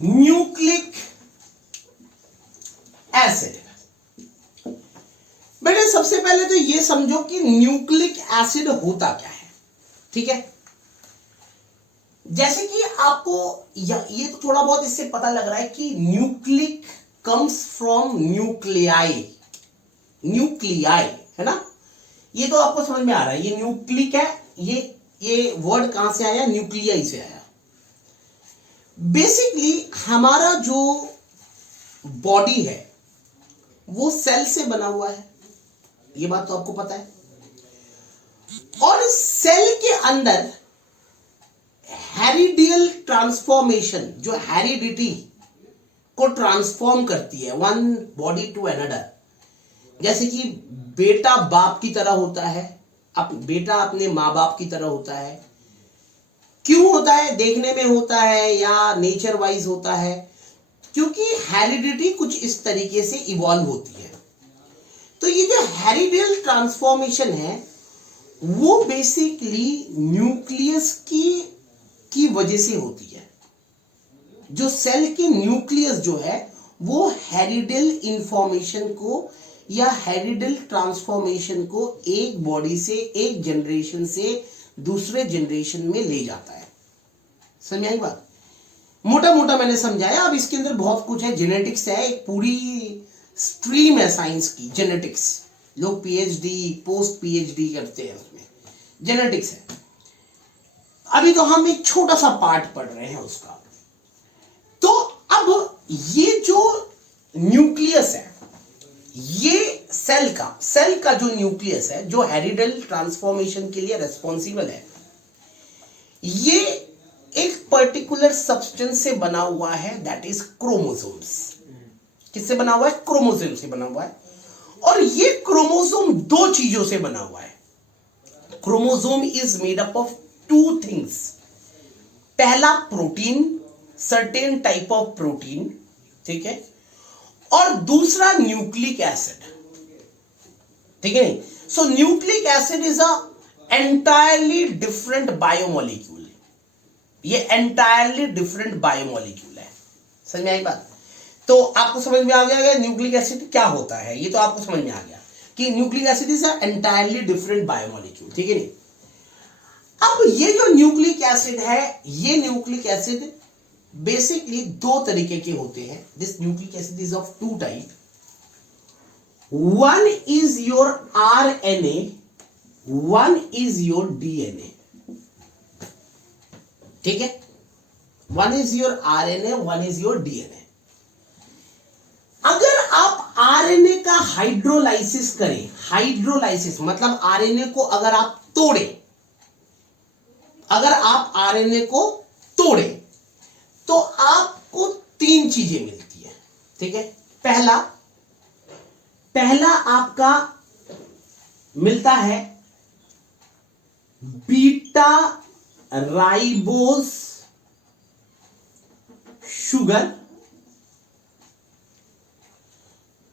न्यूक्लिक एसिड। बेटे सबसे पहले तो ये समझो कि न्यूक्लिक एसिड होता क्या है, ठीक है। जैसे कि आपको ये तो थोड़ा बहुत इससे पता लग रहा है कि nucleic comes from nuclei, nuclei है ना, ये तो आपको समझ में आ रहा है। ये न्यूक्लिक है, ये वर्ड कहां से आया? न्यूक्लियाई से आया। बेसिकली हमारा जो बॉडी है वो सेल से बना हुआ है, ये बात तो आपको पता है। और सेल के अंदर हेरिडियल ट्रांसफॉर्मेशन, जो हेरिडिटी को ट्रांसफॉर्म करती है वन बॉडी टू अनदर, जैसे कि बेटा बाप की तरह होता है, बेटा अपने माँ बाप की तरह होता है। क्यों होता है? देखने में होता है या नेचर वाइज होता है? क्योंकि हेरिडिटी कुछ इस तरीके से इवॉल्व होती है। तो ये जो हेरिडियल ट्रांसफॉर्मेशन है वो बेसिकली न्यूक्लियस की वजह से होती है। जो सेल की न्यूक्लियस जो है वो हेरिडियल इंफॉर्मेशन को या हेरिडियल ट्रांसफॉर्मेशन को एक बॉडी से, एक जनरेशन से दूसरे जनरेशन में ले जाता है। समझ आई बात? मोटा मोटा मैंने समझाया। अब इसके अंदर बहुत कुछ है, जेनेटिक्स है, एक पूरी स्ट्रीम है साइंस की, जेनेटिक्स। लोग पीएचडी, पोस्ट पीएचडी करते हैं उसमें, जेनेटिक्स है। अभी तो हम एक छोटा सा पार्ट पढ़ रहे हैं उसका। तो अब ये जो न्यूक्लियस है, ये सेल का जो न्यूक्लियस है, जो हेरिडियल ट्रांसफॉर्मेशन के लिए रेस्पॉन्सिबल है, ये एक पर्टिकुलर सब्सटेंस से बना हुआ है, दैट इज क्रोमोसोम्स। किससे बना हुआ है? क्रोमोसोम से बना हुआ है। और ये क्रोमोसोम दो चीजों से बना हुआ है। Chromosome is made up of two things. पहला protein, certain type of protein, ठीक है, और दूसरा न्यूक्लिक एसिड, ठीक है। So nucleic acid is a entirely different biomolecule. ये एंटायरली डिफरेंट बायोमोलिक्यूल है। समझ में आई बात? तो आपको समझ में आ गया न्यूक्लिक एसिड क्या होता है। ये तो आपको समझ में आ गया कि nucleic acid is a entirely different biomolecule, ठीक है नहीं। अब ये जो न्यूक्लिक एसिड है, ये न्यूक्लिक एसिड बेसिकली दो तरीके के होते हैं। This nucleic acid is of two type. One is your RNA, one is your DNA, ठीक है। One is your RNA, one is your DNA. अगर आप आरएनए का हाइड्रोलाइसिस करें, हाइड्रोलाइसिस मतलब आरएनए को अगर आप तोड़ें, अगर आप आरएनए को तोड़ें तो आपको तीन चीजें मिलती है, ठीक है। पहला आपका मिलता है beta ribose sugar.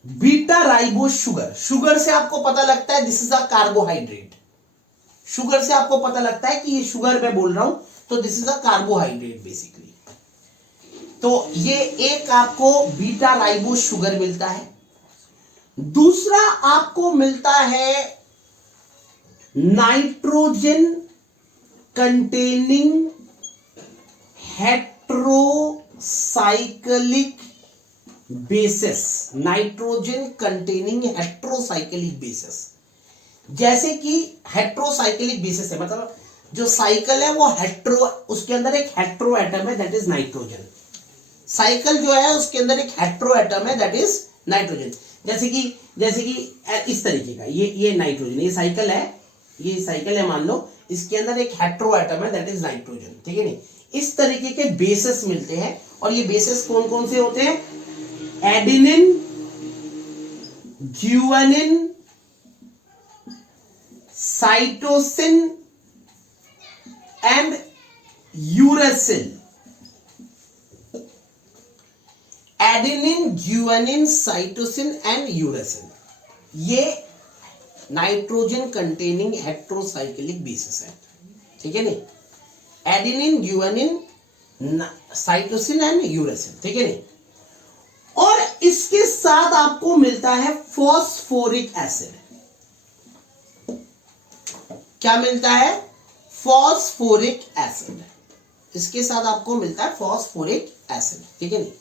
Beta ribose sugar, sugar से आपको पता लगता है this is a carbohydrate. Sugar से आपको पता लगता है कि ये शुगर मैं बोल रहा हूं, तो this is a carbohydrate basically. तो ये एक आपको बीटा राइबोस शुगर मिलता है। दूसरा आपको मिलता है nitrogen containing heterocyclic basis. Nitrogen containing heterocyclic basis, जैसे कि हेट्रोसाइक्लिक बेसिस है मतलब जो साइकिल है वो हेट्रो, उसके अंदर एक हेट्रो एटम है, दैट इज नाइट्रोजन। साइकिल जो है उसके अंदर एक हेट्रो एटम है, दैट इज नाइट्रोजन। जैसे कि इस तरीके का ये नाइट्रोजन, ये साइकिल है मान लो, इसके अंदर एक हेट्रो एटम है, दैट इज नाइट्रोजन, ठीक है नहीं। इस तरीके के बेसिस मिलते हैं। और ये बेसिस कौन कौन से होते हैं? Adenine, guanine, cytosine and uracil. Adenine, guanine, cytosine and uracil, ये नाइट्रोजन कंटेनिंग हेट्रोसाइक्लिक बेसिस है, ठीक है नहीं, adenine, guanine, cytosine and uracil, ठीक है नहीं। और इसके साथ आपको मिलता है फॉस्फोरिक एसिड, क्या मिलता है, फॉस्फोरिक एसिड, इसके साथ आपको मिलता है फॉस्फोरिक एसिड, ठीक है नहीं।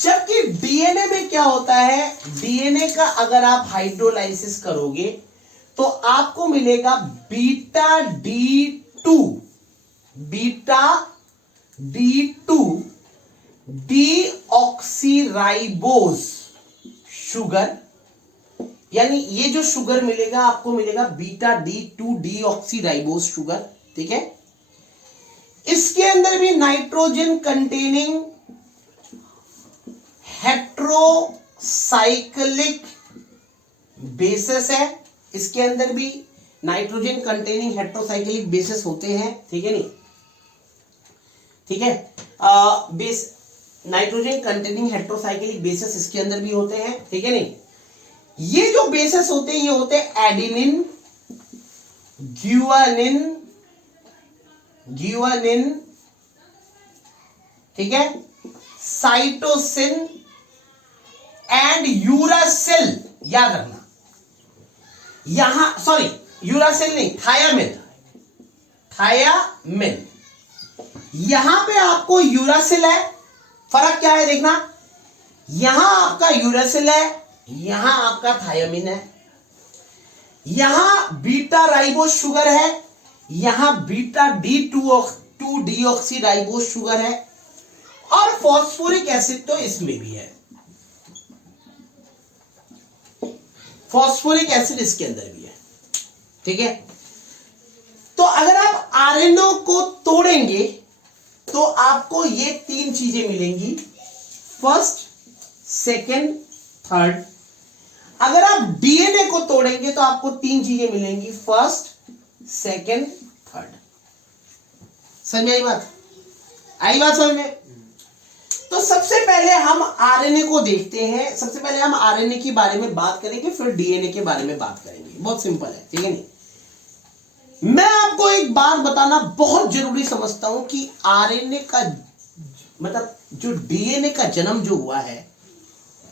जबकि डीएनए में क्या होता है, डीएनए का अगर आप हाइड्रोलाइसिस करोगे तो आपको मिलेगा beta D2, beta D2 deoxyribose sugar, यानी ये जो शुगर मिलेगा आपको मिलेगा बीटा D2 डीऑक्सीराइबोज शुगर, ठीक है। इसके अंदर भी नाइट्रोजन कंटेनिंग हेट्रोसाइक्लिक बेसिस है, इसके अंदर भी नाइट्रोजन कंटेनिंग हेट्रोसाइक्लिक बेसिस होते हैं, ठीक है नहीं, ठीक है। Base nitrogen containing heterocyclic basis इसके अंदर भी होते हैं, ठीक है नहीं। ये जो बेसिस होते हैं ये होते हैं एडेनिन, ग्यूएनिन, ठीक है, साइटोसिन एंड यूरासिल, याद रखना, यहां सॉरी यूरासिल नहीं, थायामिन, यहां पे आपको यूरासिल है, फर्क क्या है देखना, यहां आपका यूरासिल है, यहां आपका थायामिन है, यहां बीटा राइबोज शुगर है, यहां बीटा D2 डीऑक्सीराइबोज शुगर है, और फॉस्फोरिक एसिड तो इसमें भी है, फॉस्फोरिक एसिड इसके अंदर भी है, ठीक है। तो अगर आप आरएनए को तोड़ेंगे तो आपको ये तीन चीजें मिलेंगी, फर्स्ट, सेकंड, थर्ड। अगर आप डीएनए को तोड़ेंगे तो आपको तीन चीजें मिलेंगी, फर्स्ट, सेकंड, थर्ड। समझ में आई बात, आई बात समझ में। तो सबसे पहले हम आरएनए को देखते हैं, सबसे पहले हम आरएनए के बारे में बात करेंगे, फिर डीएनए के बारे में बात करेंगे, बहुत सिंपल है, ठीक है नहीं। मैं आपको एक बात बताना बहुत जरूरी समझता हूं कि आरएनए का मतलब जो डीएनए का जन्म जो हुआ है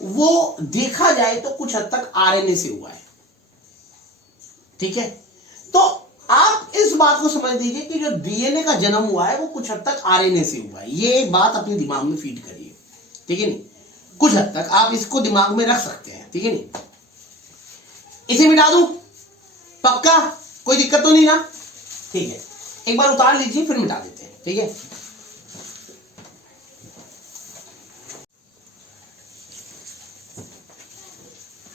वो देखा जाए तो कुछ हद तक आरएनए से हुआ है, ठीक है। तो आप इस बात को समझ लीजिए कि जो डीएनए का जन्म हुआ है वो कुछ हद तक आरएनए से हुआ है, ये एक बात अपने दिमाग में फीड करिए, ठीक है नहीं, कुछ हद तक आप इसको दिमाग में रख सकते हैं, ठीक है नहीं। इसे मिटा दूं, पक्का, कोई दिक्कत तो नहीं ना, ठीक है, एक बार उतार लीजिए फिर मिटा देते हैं, ठीक है।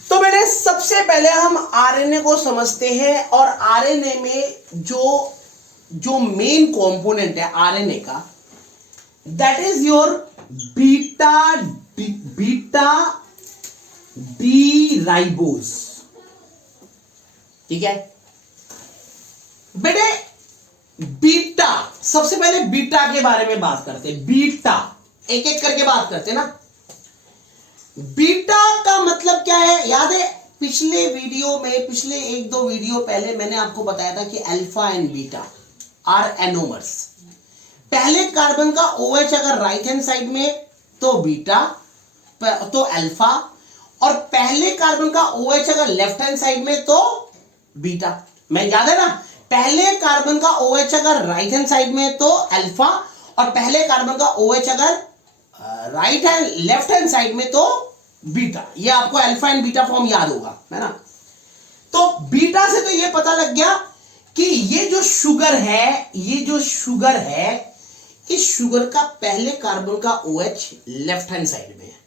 तो बेटे सबसे पहले हम आरएनए को समझते हैं, और आरएनए में जो मेन कंपोनेंट है आरएनए का, that is your beta D ribose, ठीक है बेटे। बीटा, सबसे पहले बीटा के बारे में बात करते हैं, बीटा एक एक करके बात करते हैं ना। बीटा का मतलब क्या है, याद है पिछले वीडियो में, पिछले एक दो वीडियो पहले मैंने आपको बताया था कि alpha and beta are anomers. पहले कार्बन का OH अगर राइट हैंड साइड में तो बीटा तो अल्फा, और पहले कार्बन का OH अगर लेफ्ट हैंड साइड में तो बीटा। मैं याद है ना, पहले कार्बन का OH अगर राइट हैंड साइड में तो अल्फा, और पहले कार्बन का OH अगर right hand left hand side में तो बीटा। ये आपको अल्फा एंड बीटा फॉर्म याद होगा, है ना। तो बीटा से तो ये पता लग गया कि ये जो शुगर है, इस शुगर का पहले कार्बन का OH लेफ्ट हैंड साइड में है।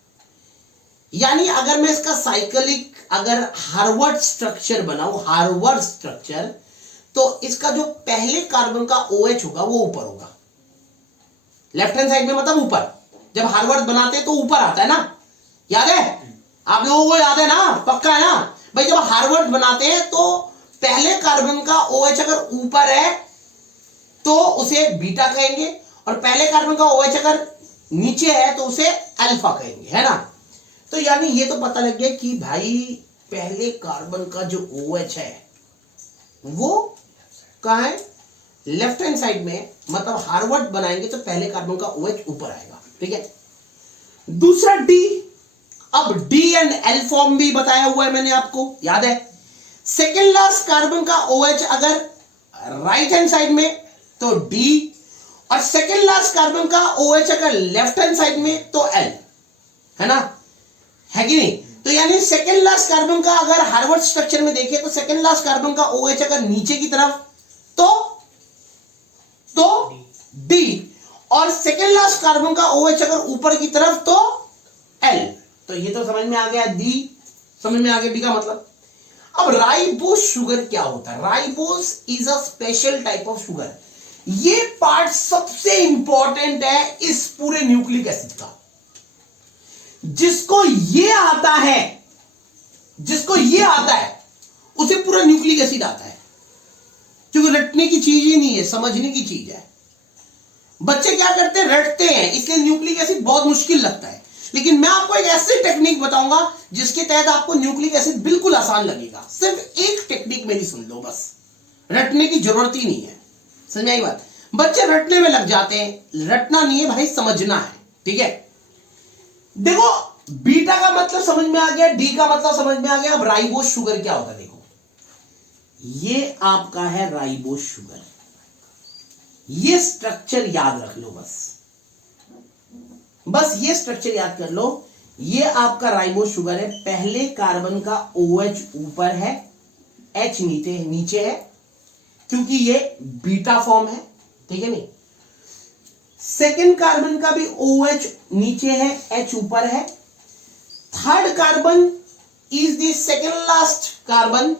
यानी अगर मैं इसका साइक्लिक अगर हार्वर्ड स्ट्रक्चर बनाऊं, हार्वर्ड स्ट्रक्चर, तो इसका जो पहले कार्बन का OH होगा वो ऊपर होगा, लेफ्ट हैंड साइड में, मतलब ऊपर। जब हार्वर्ड बनाते हैं तो ऊपर आता है ना, याद है आप लोगों को, याद है ना, पक्का है ना भाई। जब हार्वर्ड बनाते हैं तो पहले कार्बन का OH अगर ऊपर है तो उसे बीटा कहेंगे, और पहले कार्बन का OH अगर नीचे है तो उसे अल्फा कहेंगे, है ना। तो यानी ये तो पता लग गया कि भाई पहले कार्बन का जो OH है वो कहाँ है, लेफ्ट हैंड साइड में, मतलब हार्वर्ड बनाएंगे तो पहले कार्बन का OH ऊपर आएगा, ठीक है। दूसरा D, अब D एंड L फॉर्म भी बताया हुआ है मैंने आपको, याद है। सेकेंड लास्ट कार्बन का OH अगर राइट हैंड साइड में तो D, और सेकेंड लास्ट कार्बन का OH अगर लेफ्ट हैंड साइड में तो L, है ना, है कि नहीं। तो यानी सेकेंड लास्ट कार्बन का अगर हार्वर्ड स्ट्रक्चर में देखें तो सेकेंड लास्ट कार्बन का OH अगर नीचे की तरफ तो D, और सेकेंड लास्ट कार्बन का OH अगर ऊपर की तरफ तो L। तो ये तो समझ में आ गया, D समझ में आ गया, D का मतलब। अब राइबोस शुगर क्या होता है? Ribose is a special type of sugar. ये पार्ट सबसे इंपॉर्टेंट है इस पूरे न्यूक्लिक एसिड का। जिसको ये आता है, जिसको ये आता है उसे पूरा न्यूक्लिक एसिड आता है, क्योंकि रटने की चीज ही नहीं है, समझने की चीज है। बच्चे क्या करते हैं, रटते हैं, इसलिए न्यूक्लिक एसिड बहुत मुश्किल लगता है। लेकिन मैं आपको एक ऐसी टेक्निक बताऊंगा जिसके तहत आपको न्यूक्लिक एसिड बिल्कुल आसान लगेगा। सिर्फ एक टेक्निक मेरी सुन लो, बस रटने की जरूरत ही नहीं है। समझ में आई बात? बच्चे रटने में लग जाते हैं, रटना नहीं है भाई, समझना है, ठीक है। देखो बीटा का मतलब समझ में आ गया, डी का मतलब समझ में आ गया। अब राइबोस शुगर क्या होता है, देखो ये आपका है राइबोस शुगर। ये स्ट्रक्चर याद रख लो, बस ये स्ट्रक्चर याद कर लो। ये आपका राइबोस शुगर है। पहले कार्बन का OH ऊपर है, H नीचे है, क्योंकि ये बीटा फॉर्म है, ठीक है नहीं। सेकेंड कार्बन का भी OH नीचे है, H ऊपर है। Third carbon is the second last carbon,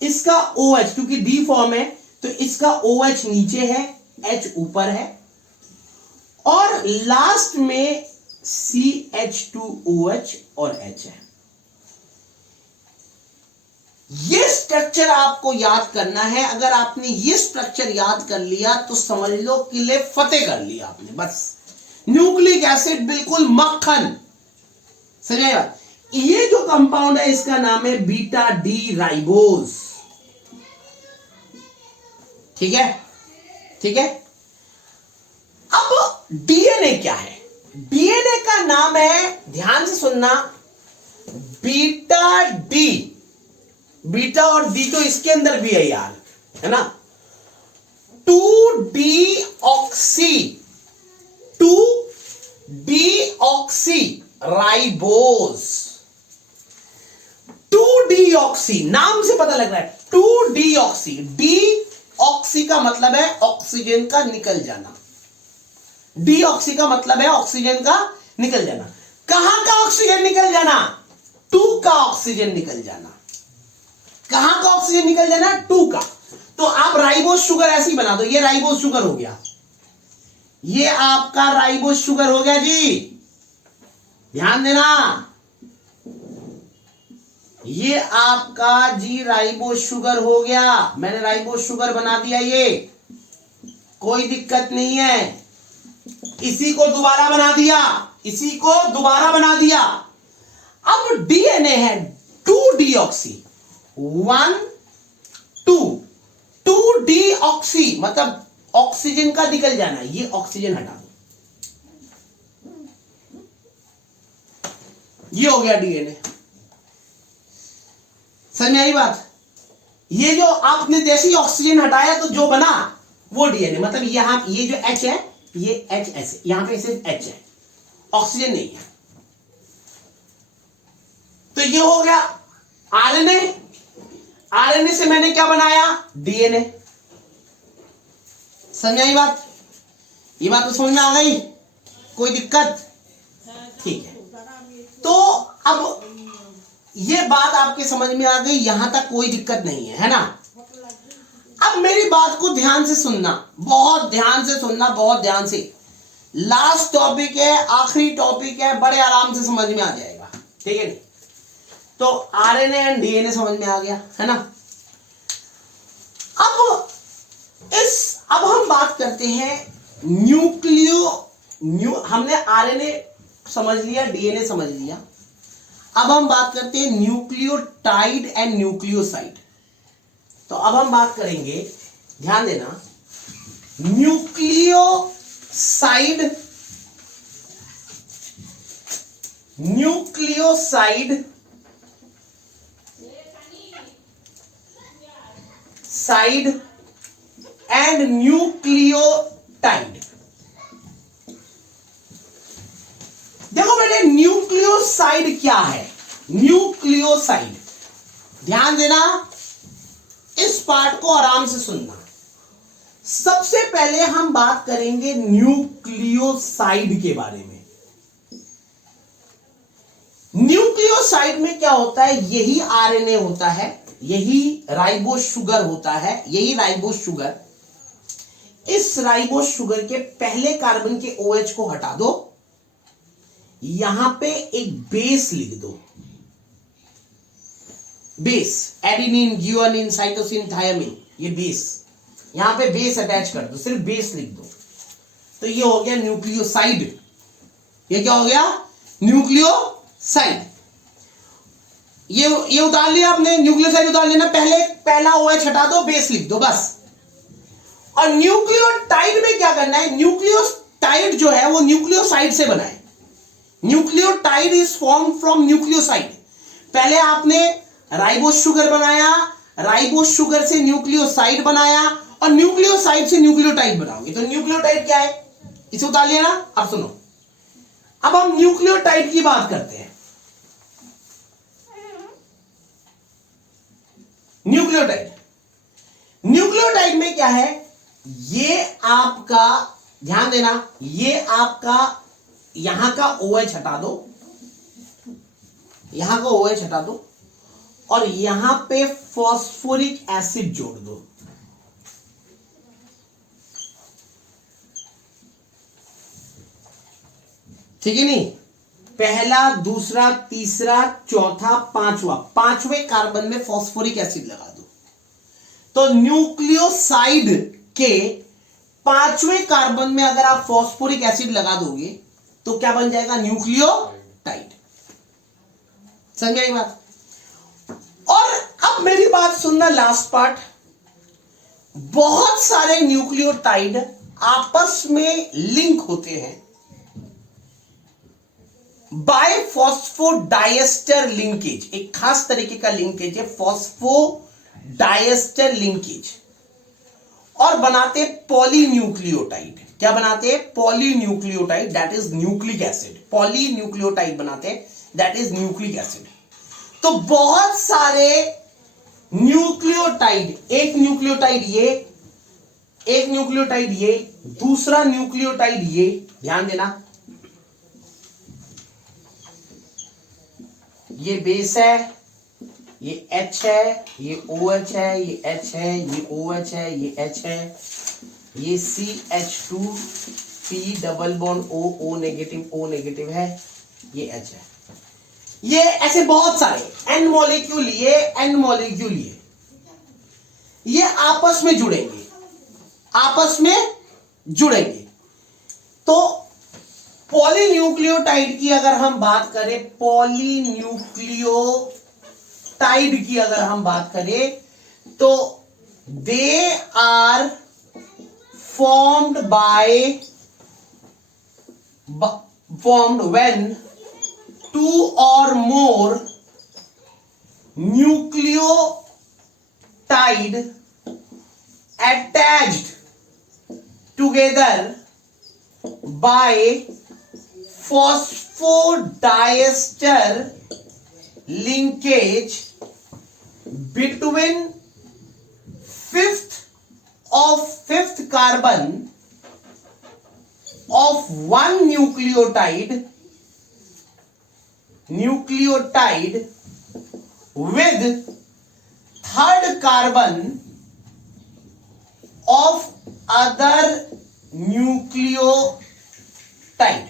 इसका OH क्योंकि D फॉर्म है तो इसका OH नीचे है, H ऊपर है, और लास्ट में CH2OH और H है। ये स्ट्रक्चर आपको याद करना है। अगर आपने ये स्ट्रक्चर याद कर लिया तो समझ लो किले फतेह कर लिया आपने, बस। न्यूक्लिक एसिड बिल्कुल मक्खन, समझ बात। ये जो कंपाउंड है इसका नाम है बीटा डी राइबोस, ठीक है, ठीक है। अब डीएनए क्या है? डीएनए का नाम है, ध्यान से सुनना, बीटा डी। बीटा और डी तो इसके अंदर भी है यार, है ना। 2-डीऑक्सी राइबोस। 2-डीऑक्सी नाम से पता लग रहा है, 2-डीऑक्सी। डीऑक्सी का मतलब है ऑक्सीजन का निकल जाना। डीऑक्सी का मतलब है ऑक्सीजन का निकल जाना। कहां का ऑक्सीजन निकल जाना? 2 का ऑक्सीजन निकल जाना। कहां का ऑक्सीजन निकल जाना? 2 का। तो आप राइबोस शुगर ऐसे ही बना दो, ये राइबोस शुगर हो गया, ये आपका राइबोस शुगर हो गया जी, ध्यान देना। ये आपका जी राइबोस शुगर हो गया, मैंने राइबोस शुगर बना दिया, ये कोई दिक्कत नहीं है। इसी को दोबारा बना दिया, इसी को दोबारा बना दिया। अब डीएनए है 2-डीऑक्सी, 2-डीऑक्सी मतलब ऑक्सीजन का निकल जाना। ये ऑक्सीजन हटा दो, ये हो गया डीएनए। समझ में आई बात? ये जो आपने जैसे ही ऑक्सीजन हटाया तो जो बना वो डीएनए। मतलब यहां ये जो H है, ये H ऐसे, यहां पे सिर्फ H है, ऑक्सीजन नहीं है। तो ये हो गया आरएनए। आरएनए से मैंने क्या बनाया? डीएनए। समझ में आई बात? ये बात तो समझ में आ गई, कोई दिक्कत? ठीक है। तो अब ये बात आपके समझ में आ गई, यहां तक कोई दिक्कत नहीं है, है ना। अब मेरी बात को ध्यान से सुनना, बहुत ध्यान से सुनना, बहुत ध्यान से। लास्ट टॉपिक है, आखिरी टॉपिक है, बड़े आराम से समझ में आ जाएगा, ठीक है। तो आरएनए एंड डीएनए समझ में आ गया, है ना। अब हम बात करते हैं हमने आरएनए समझ लिया, डीएनए समझ लिया। अब हम बात करते हैं न्यूक्लियोटाइड एंड न्यूक्लियोसाइड। तो अब हम बात करेंगे, ध्यान देना, nucleoside, nucleoside side and nucleotide. देखो बेटे, न्यूक्लियोसाइड क्या है? न्यूक्लियोसाइड, ध्यान देना, इस पार्ट को आराम से सुनना। सबसे पहले हम बात करेंगे न्यूक्लियोसाइड के बारे में। न्यूक्लियोसाइड में क्या होता है? यही आरएनए होता है, यही राइबोस शुगर होता है, यही राइबोस शुगर। इस राइबोस शुगर के पहले कार्बन के OH को हटा दो, यहां पे एक बेस लिख दो, base, adenine, guanine, cytosine, thymine, ये बेस, यहां पे बेस अटैच कर दो, सिर्फ बेस लिख दो। तो ये हो गया न्यूक्लियोसाइड। ये क्या हो गया? न्यूक्लियोसाइड। ये उतार लिया आपने, न्यूक्लियोसाइड उतार लेना, पहला OH हटा दो, बेस लिख दो, बस। और न्यूक्लियोटाइड में क्या करना है? न्यूक्लियोटाइड जो है वो न्यूक्लियोसाइड से बना है। Nucleotide is form from nucleoside. पहले आपने राइबोस शुगर बनाया, राइबोस शुगर से न्यूक्लियोसाइड बनाया, और न्यूक्लियोसाइड से न्यूक्लियोटाइड बनाओगे। तो न्यूक्लियोटाइड क्या है? इसे उतार लिया ना। अब सुनो, अब हम न्यूक्लियोटाइड की बात करते हैं। न्यूक्लियोटाइड में क्या है? ये आपका, ध्यान देना, ये आपका यहां का OH हटा दो, यहां का OH हटा दो, और यहां पे फॉस्फोरिक एसिड जोड़ दो। ठीक है नहीं? पहला, दूसरा, तीसरा, चौथा, पांचवा, पांचवें कार्बन में फॉस्फोरिक एसिड लगा दो। तो न्यूक्लियोसाइड के पांचवें कार्बन में अगर आप फॉस्फोरिक एसिड लगा दोगे तो क्या बन जाएगा? न्यूक्लियोटाइड। समझ आई बात? और अब मेरी बात सुनना, लास्ट पार्ट। बहुत सारे न्यूक्लियोटाइड आपस में लिंक होते हैं बाय फॉस्फोडाइएस्टर लिंकेज। एक खास तरीके का लिंकेज है फॉस्फोडाइएस्टर लिंकेज, और बनाते पॉलीन्यूक्लियोटाइड। क्या बनाते? Polynucleotide, that is nucleic acid. Polynucleotide बनाते, दैट इज न्यूक्लिक एसिड। तो बहुत सारे न्यूक्लियोटाइड, एक न्यूक्लियोटाइड ये, एक न्यूक्लियोटाइड ये, दूसरा न्यूक्लियोटाइड ये, ध्यान देना, ये बेस है, ये H है, ये OH है, ये H है, ये OH है, ये H है, ये CH2P double bond O negative है, ये H है। ये ऐसे बहुत सारे N मॉलिक्यूल, ये N मॉलिक्यूल, ये आपस में जुड़ेंगे, आपस में जुड़ेंगे। तो पॉलीन्यूक्लियोटाइड की अगर हम बात करें, पॉलीन्यूक्लियोटाइड की अगर हम बात करें, तो they are formed when two or more nucleotide attached together by phosphodiester linkage between fifth carbon of one nucleotide with third carbon of other nucleotide।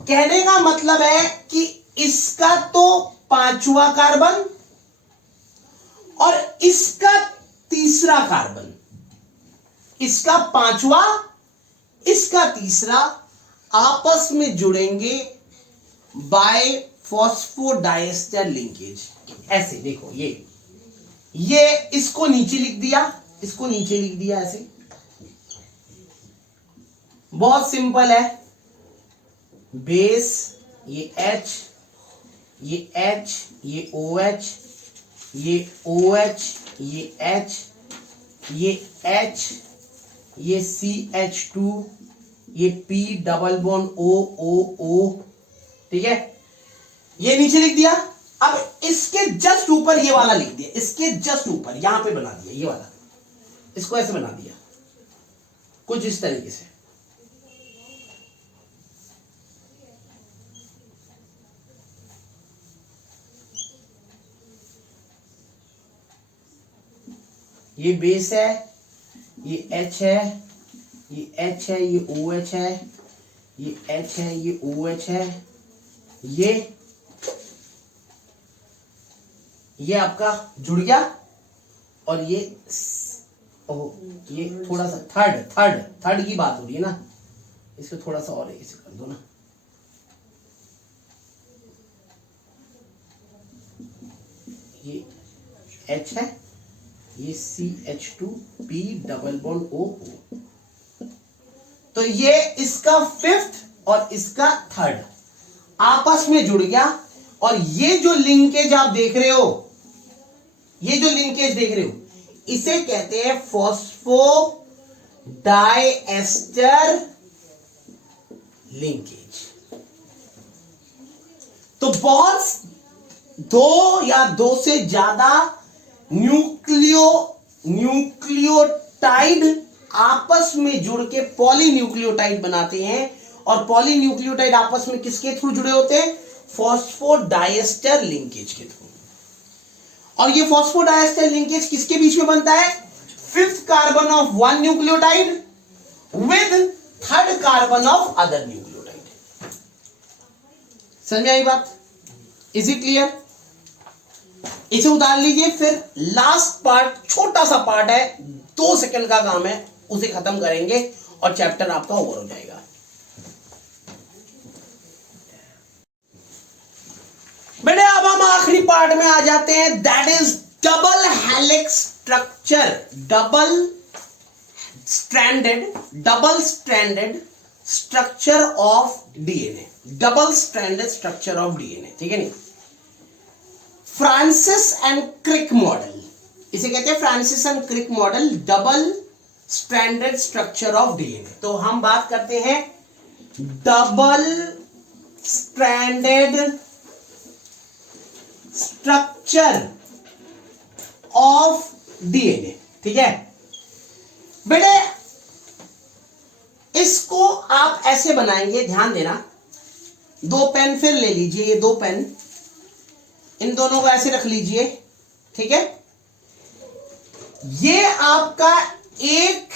कहने का मतलब है कि इसका तो पांचवा कार्बन और इसका तीसरा कार्बन, इसका पांचवा, इसका तीसरा आपस में जुड़ेंगे बाय फॉस्फोडाइएस्टर लिंकेज। ऐसे देखो, ये इसको नीचे लिख दिया, इसको नीचे लिख दिया, ऐसे बहुत सिंपल है। बेस, ये H, ये H, ये OH, ये OH, ये H, ये H, ये CH2, ये P डबल बॉन्ड O, ठीक है, ये नीचे लिख दिया। अब इसके जस्ट ऊपर ये वाला लिख दिया, इसके जस्ट ऊपर यहां पे बना दिया, ये वाला, इसको ऐसे बना दिया कुछ इस तरीके से। ये बेस है, ये H है, ये H है, ये OH है, ये H है, ये OH है, ये आपका जुड़ गया। और ये थोड़ा सा थर्ड की बात हो रही है ना, इसको थोड़ा सा और ऐसे कर दो ना। ये H है, ये CH2P डबल बॉन्ड O। तो ये इसका फिफ्थ और इसका थर्ड आपस में जुड़ गया। और ये जो लिंकेज आप देख रहे हो, ये जो लिंकेज देख रहे हो, इसे कहते हैं फॉस्फो डाइएस्टर लिंकेज। तो बहुत दो या दो से ज्यादा न्यूक्लियोटाइड आपस में जुड़ के पॉलीन्यूक्लियोटाइड बनाते हैं। और पॉलीन्यूक्लियोटाइड आपस में किसके थ्रू जुड़े होते हैं? फॉस्फोडाइएस्टर लिंकेज के थ्रू। और ये फॉस्फोडाइएस्टर लिंकेज किसके बीच में बनता है? Fifth carbon of one nucleotide with third carbon of other nucleotide. समझ में आई बात? Is it clear? इसे उतार लीजिए। फिर लास्ट पार्ट, छोटा सा पार्ट है, 2 सेकंड का काम है, उसे खत्म करेंगे और चैप्टर आपका ओवर हो जाएगा। बेटे अब हम आखिरी पार्ट में आ जाते हैं, that is double helix structure. Double stranded structure of DNA. Double stranded structure of DNA, ठीक है नहीं? फ्रांसिस एंड क्रिक मॉडल, इसे कहते हैं Francis and Crick model, double stranded structure of DNA. तो हम बात करते हैं double stranded structure of DNA, ठीक है बेटे? इसको आप ऐसे बनाएंगे, ध्यान देना। 2 पेन फिर ले लीजिए, ये 2 पेन, इन दोनों को ऐसे रख लीजिए, ठीक है? ये आपका एक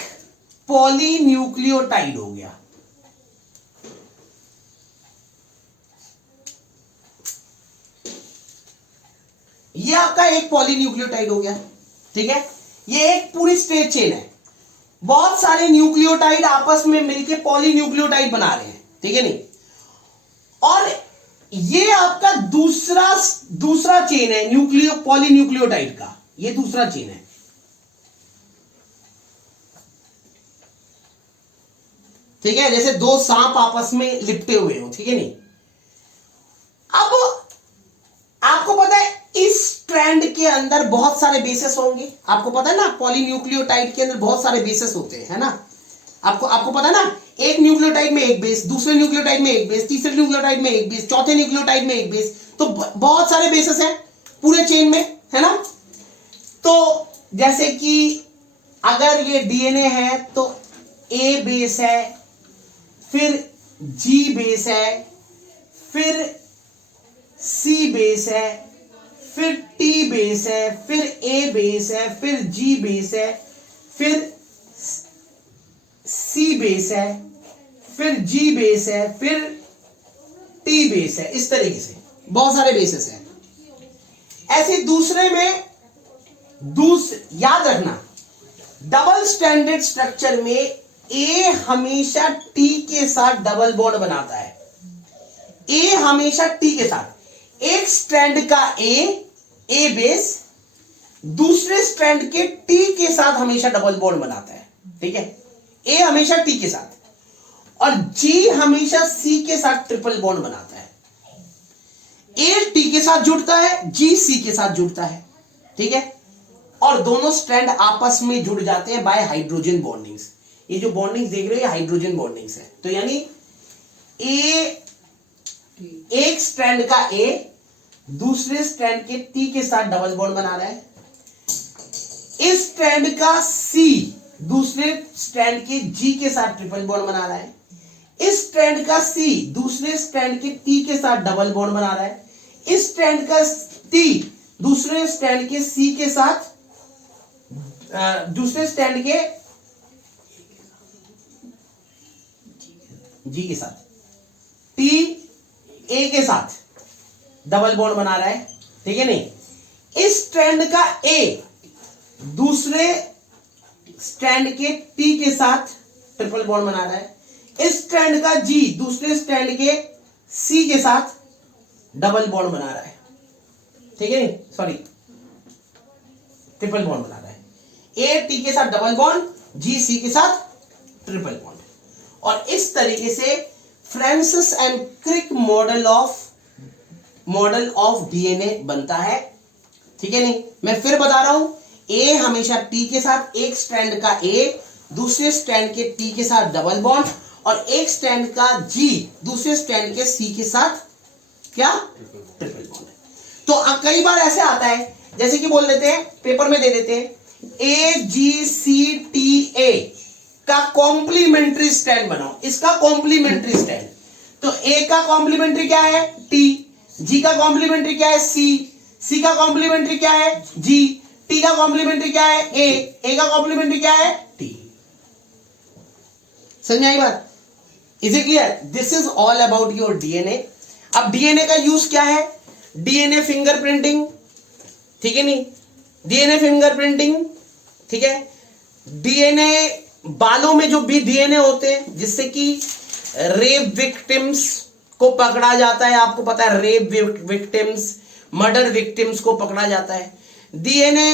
पॉलीन्यूक्लियोटाइड हो गया। ये आपका एक पॉलीन्यूक्लियोटाइड हो गया, ठीक है? ये एक पूरी स्ट्रेट चेन है, बहुत सारे न्यूक्लियोटाइड आपस में मिलकर पॉलीन्यूक्लियोटाइड बना रहे हैं, ठीक है नहीं? और ये आपका दूसरा चेन है पॉलीन्यूक्लियोटाइड का, ये दूसरा चेन है, ठीक है? जैसे 2 सांप आपस में लिपटे हुए हो, ठीक है नहीं? अब आपको पता है इस स्ट्रैंड के अंदर बहुत सारे बेसेस होंगे, आपको पता है ना? पॉलीन्यूक्लियोटाइड के अंदर बहुत सारे बेसेस होते हैं, है ना? आपको पता है ना? एक न्यूक्लियोटाइड में एक बेस, दूसरे न्यूक्लियोटाइड में एक बेस, तीसरे न्यूक्लियोटाइड में एक बेस, चौथे न्यूक्लियोटाइड में एक बेस। तो बहुत सारे बेसेस हैं पूरे चेन में, है ना? तो जैसे कि अगर ये डीएनए है तो ए बेस है, फिर जी बेस है, फिर सी बेस है, फिर टी बेस है, फिर ए बेस है, फिर जी बेस है, फिर सी बेस है, फिर जी बेस है, फिर टी बेस है। इस तरीके से बहुत सारे बेसेस हैं। ऐसे दूसरे में याद रखना, डबल स्ट्रैंडेड स्ट्रक्चर में ए हमेशा टी के साथ डबल बॉन्ड बनाता है। ए हमेशा टी के साथ, एक स्ट्रैंड का ए बेस दूसरे स्ट्रैंड के टी के साथ हमेशा डबल बॉन्ड बनाता है, ठीक है। ए हमेशा टी के साथ, और जी हमेशा सी के साथ ट्रिपल बॉन्ड बनाता है। ए टी के साथ जुड़ता है, जी सी के साथ जुड़ता है, ठीक है, और दोनों स्ट्रैंड आपस में जुड़ जाते हैं बाय हाइड्रोजन बॉन्डिंग्स। ये जो बॉन्डिंग्स देख रहे हो ये हाइड्रोजन बॉन्डिंग्स है। तो यानी एक स्ट्रैंड का ए दूसरे स्ट्रैंड के टी के साथ डबल बॉन्ड बना रहा है, इस स्ट्रैंड का सी दूसरे स्ट्रैंड के जी के साथ ट्रिपल बॉन्ड बना रहा है, इस स्ट्रैंड का सी दूसरे स्ट्रैंड के टी के साथ डबल बॉन्ड बना रहा है, इस स्ट्रैंड का टी दूसरे स्ट्रैंड के सी के साथ दूसरे स्ट्रैंड के जी के साथ, टी ए के साथ डबल बॉन्ड बना रहा है, ठीक है नहीं। इस स्ट्रैंड का ए दूसरे स्ट्रैंड के टी के साथ ट्रिपल बॉन्ड बना रहा है, इस स्ट्रैंड का जी दूसरे स्ट्रैंड के सी के साथ डबल बॉन्ड बना रहा है, ठीक है, सॉरी ट्रिपल बॉन्ड बना रहा है। ए टी के साथ डबल बॉन्ड, जी सी के साथ ट्रिपल बॉन्ड, और इस तरीके से Francis and Crick model of DNA बनता है, ठीक है नहीं। मैं फिर बता रहा हूं, ए हमेशा टी के साथ, एक स्ट्रैंड का ए दूसरे स्ट्रैंड के टी के साथ डबल बॉन्ड, और एक स्ट्रैंड का जी दूसरे स्ट्रैंड के सी के साथ क्या ट्रिपल बॉन्ड। तो कई बार ऐसे आता है, जैसे कि बोल देते हैं, पेपर में दे देते हैं ए जी सी टी ए का कॉम्प्लीमेंट्री स्ट्रैंड बनाओ, इसका कॉम्प्लीमेंट्री स्ट्रैंड। तो ए का कॉम्प्लीमेंट्री क्या है टी, जी का कॉम्प्लीमेंट्री क्या है सी का कॉम्प्लीमेंट्री क्या है जी, टी का कॉम्प्लीमेंट्री क्या है ए का कॉम्प्लीमेंट्री क्या है टी। समझ आई बात? Is it clear? This is all about your DNA. अब डीएनए का यूज क्या है? डीएनए फिंगरप्रिंटिंग, ठीक है नहीं, डीएनए फिंगरप्रिंटिंग, ठीक है। डीएनए बालों में जो भी डीएनए होते हैं, जिससे कि रेप विक्टिम्स को पकड़ा जाता है, आपको पता है रेप विक्टिम्स, मर्डर विक्टिम्स को पकड़ा जाता है। डीएनए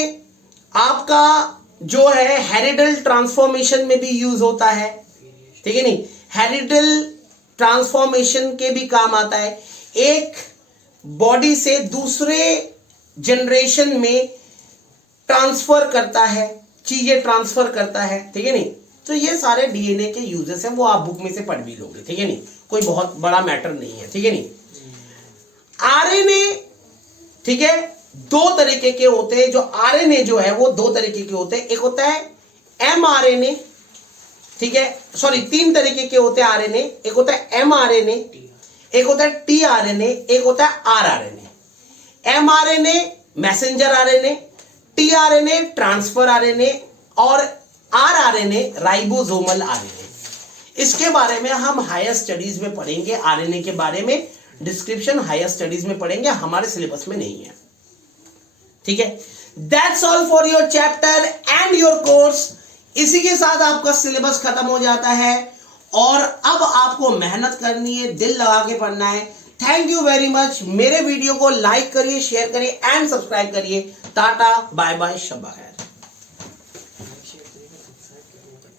आपका जो है हेरिडल ट्रांसफॉर्मेशन में भी यूज होता है, ठीक है नहीं, हेरिडल ट्रांसफॉर्मेशन के भी काम आता है, एक बॉडी से दूसरे जनरेशन में ट्रांसफर करता है, चीजें ट्रांसफर करता है, ठीक है नहीं। तो ये सारे डीएनए के यूजेस हैं, वो आप बुक में से पढ़ भी लोगे, ठीक है नहीं, कोई बहुत बड़ा मैटर नहीं है, ठीक है नहीं। आरएनए, ठीक है, दो तरीके के होते हैं, जो आरएनए जो है वो दो तरीके के होते हैं, एक होता है एमआरएनए, ठीक है, सॉरी तीन तरीके के होते हैं आरएनए, एक होता है एमआरएनए, एक होता है टीआरएनए, एक होता है rRNA. MRNA messenger RNA, tRNA transfer RNA, और आरआरएनए राइबोसोमल आरएनए। इसके बारे में हम हायर स्टडीज में पढ़ेंगे, आरएनए के बारे में डिस्क्रिप्शन हायर स्टडीज में पढ़ेंगे, हमारे सिलेबस में नहीं है, ठीक है। That's all for your chapter and your course. इसी के साथ आपका सिलेबस खत्म हो जाता है, और अब आपको मेहनत करनी है, दिल लगा के पढ़ना है। Thank you very much. मेरे वीडियो को लाइक करिए, शेयर करिए एंड सब्सक्राइब करिए। टाटा, बाय बाय, शब्बा खैर।